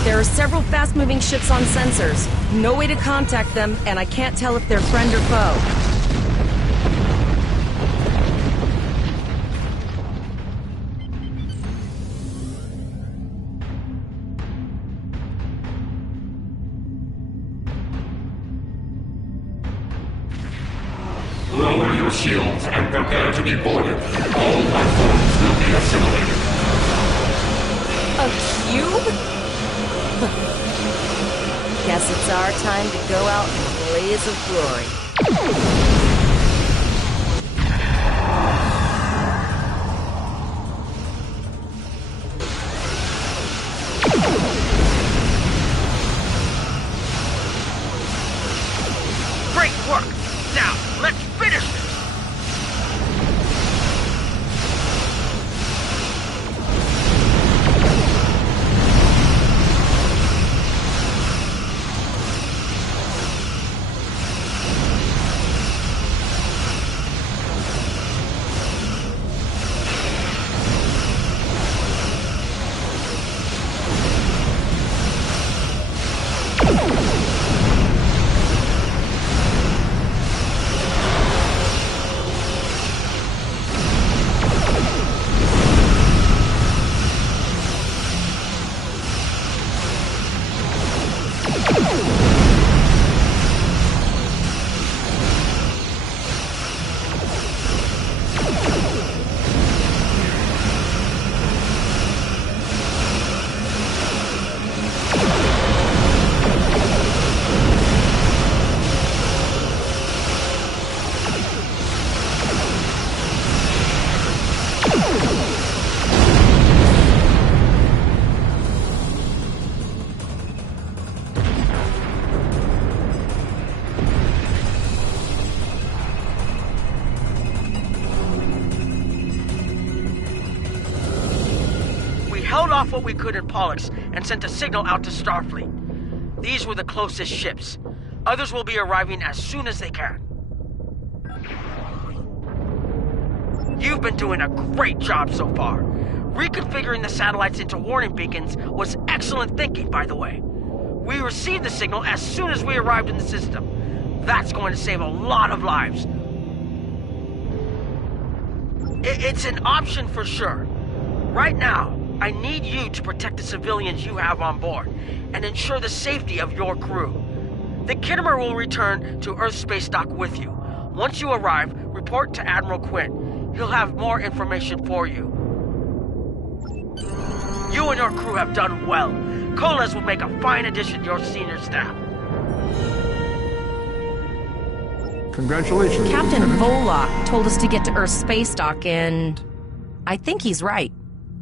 There are several fast-moving ships on sensors. No way to contact them, and I can't tell if they're friend or foe. Lower your shields and prepare to be boarded. All platforms will be assimilated. A cube? Guess it's our time to go out in a blaze of glory. Great work! Now, let's finish this! Held off what we could in Pollux and sent a signal out to Starfleet. These were the closest ships. Others will be arriving as soon as they can. You've been doing a great job so far. Reconfiguring the satellites into warning beacons was excellent thinking, by the way. We received the signal as soon as we arrived in the system. That's going to save a lot of lives. It's an option for sure. Right now, I need you to protect the civilians you have on board and ensure the safety of your crew. The Khitomer will return to Earth Space Dock with you. Once you arrive, report to Admiral Quinn. He'll have more information for you. You and your crew have done well. Koles will make a fine addition to your senior staff. Congratulations, Captain Lieutenant. Volok told us to get to Earth Space Dock, and I think he's right.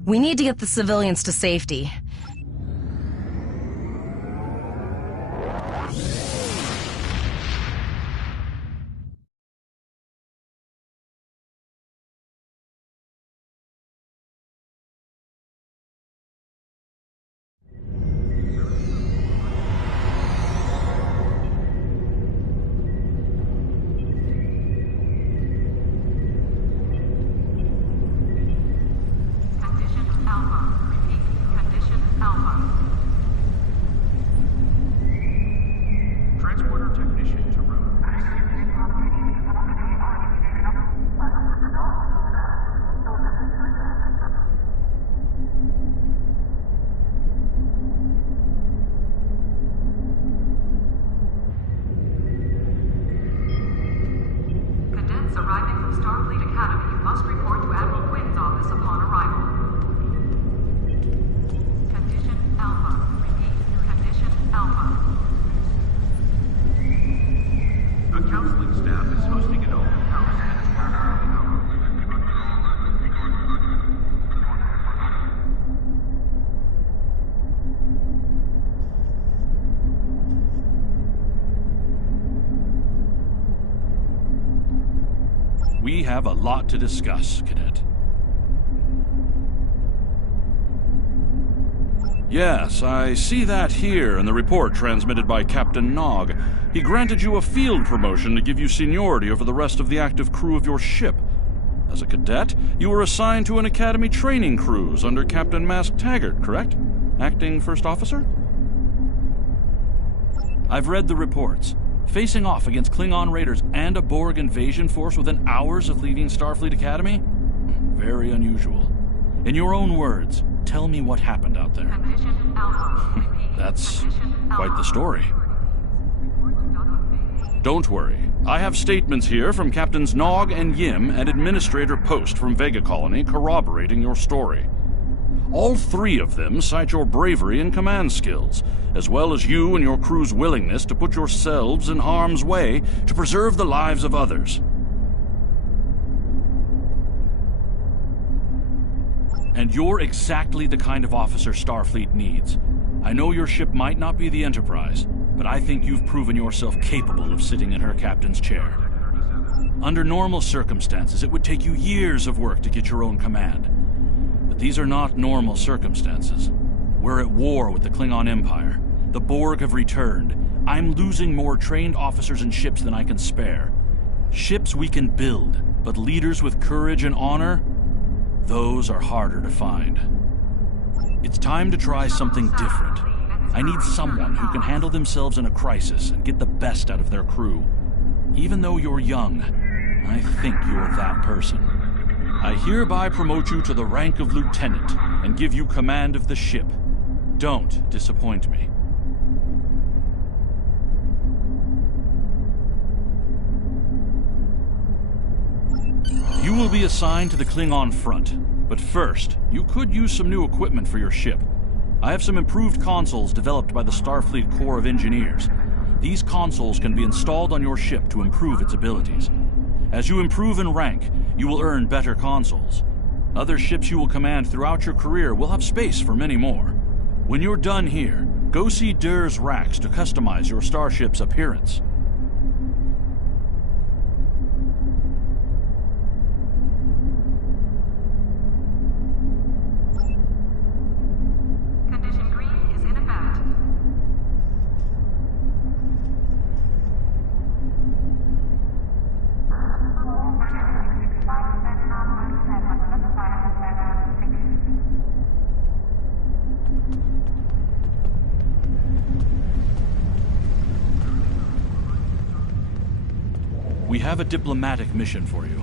We need to get the civilians to safety. Arriving from Starfleet Academy must report to Admiral Quinn's office upon arrival. Condition Alpha. Repeat, Condition Alpha. The counseling staff is hosting an open house at We have a lot to discuss, Cadet. Yes, I see that here in the report transmitted by Captain Nog. He granted you a field promotion to give you seniority over the rest of the active crew of your ship. As a cadet, you were assigned to an Academy training cruise under Captain Mask Taggart, correct? Acting First Officer? I've read the reports. Facing off against Klingon raiders and a Borg invasion force within hours of leaving Starfleet Academy? Very unusual. In your own words, tell me what happened out there. That's quite the story. Don't worry. I have statements here from Captains Nog and Yim and Administrator Post from Vega Colony corroborating your story. All three of them cite your bravery and command skills, as well as you and your crew's willingness to put yourselves in harm's way to preserve the lives of others. And you're exactly the kind of officer Starfleet needs. I know your ship might not be the Enterprise, but I think you've proven yourself capable of sitting in her captain's chair. Under normal circumstances, it would take you years of work to get your own command. But these are not normal circumstances. We're at war with the Klingon Empire. The Borg have returned. I'm losing more trained officers and ships than I can spare. Ships we can build, but leaders with courage and honor? Those are harder to find. It's time to try something different. I need someone who can handle themselves in a crisis and get the best out of their crew. Even though you're young, I think you're that person. I hereby promote you to the rank of lieutenant and give you command of the ship. Don't disappoint me. You will be assigned to the Klingon front, but first, you could use some new equipment for your ship. I have some improved consoles developed by the Starfleet Corps of Engineers. These consoles can be installed on your ship to improve its abilities. As you improve in rank, you will earn better consoles. Other ships you will command throughout your career will have space for many more. When you're done here, go see Dur's racks to customize your starship's appearance. Condition green is in effect. We have a diplomatic mission for you.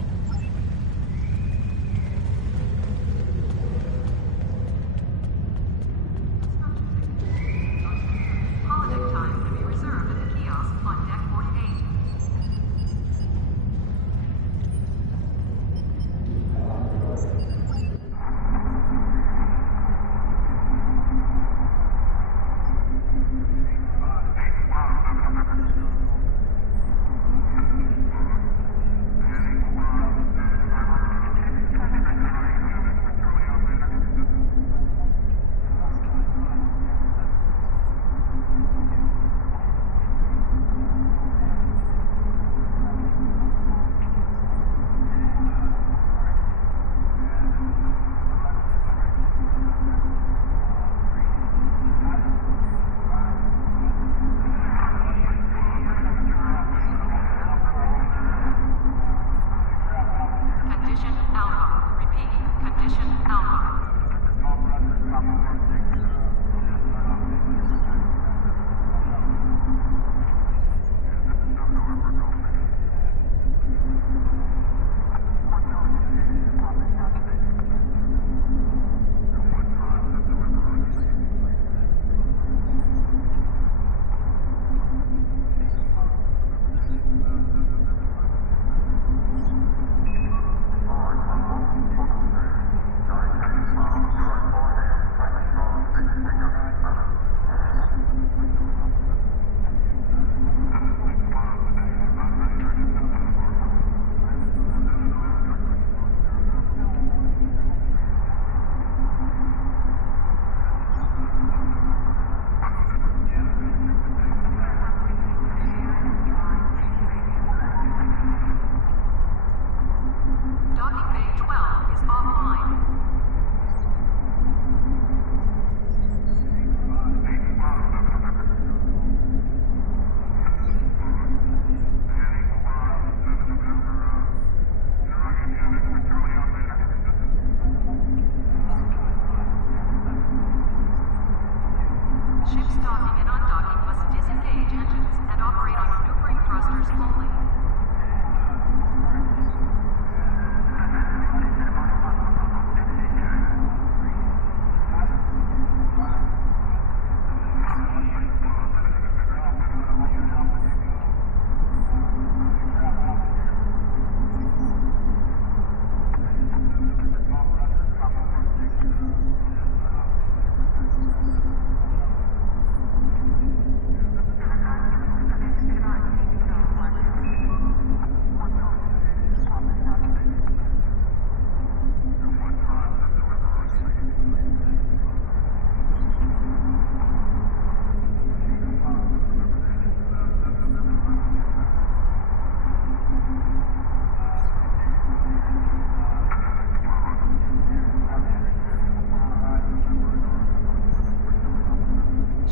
Ships docking and undocking must disengage engines and operate on maneuvering thrusters only.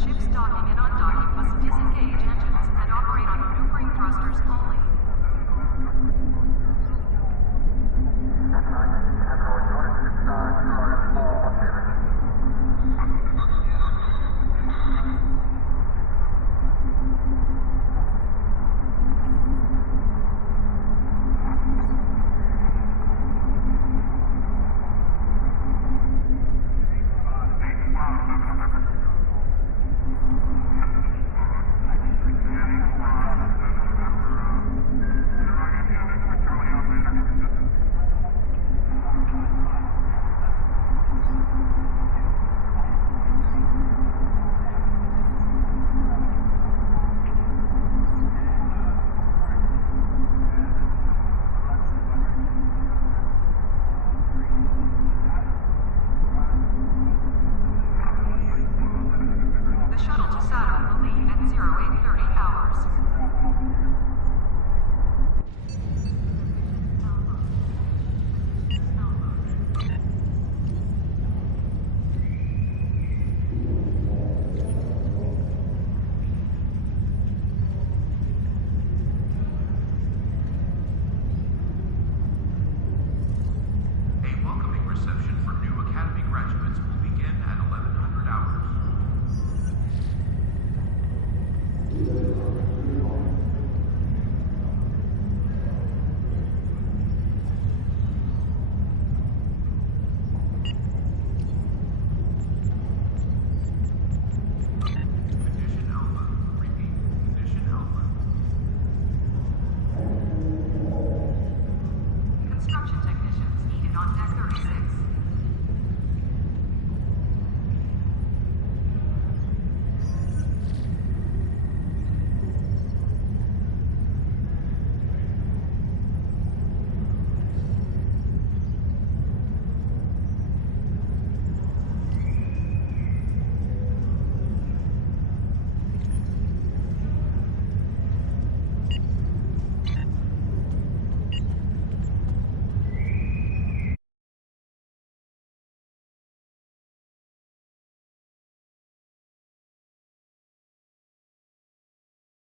Ships docking and undocking must disengage engines and operate on maneuvering thrusters only. The shuttle to Saturn will leave at 08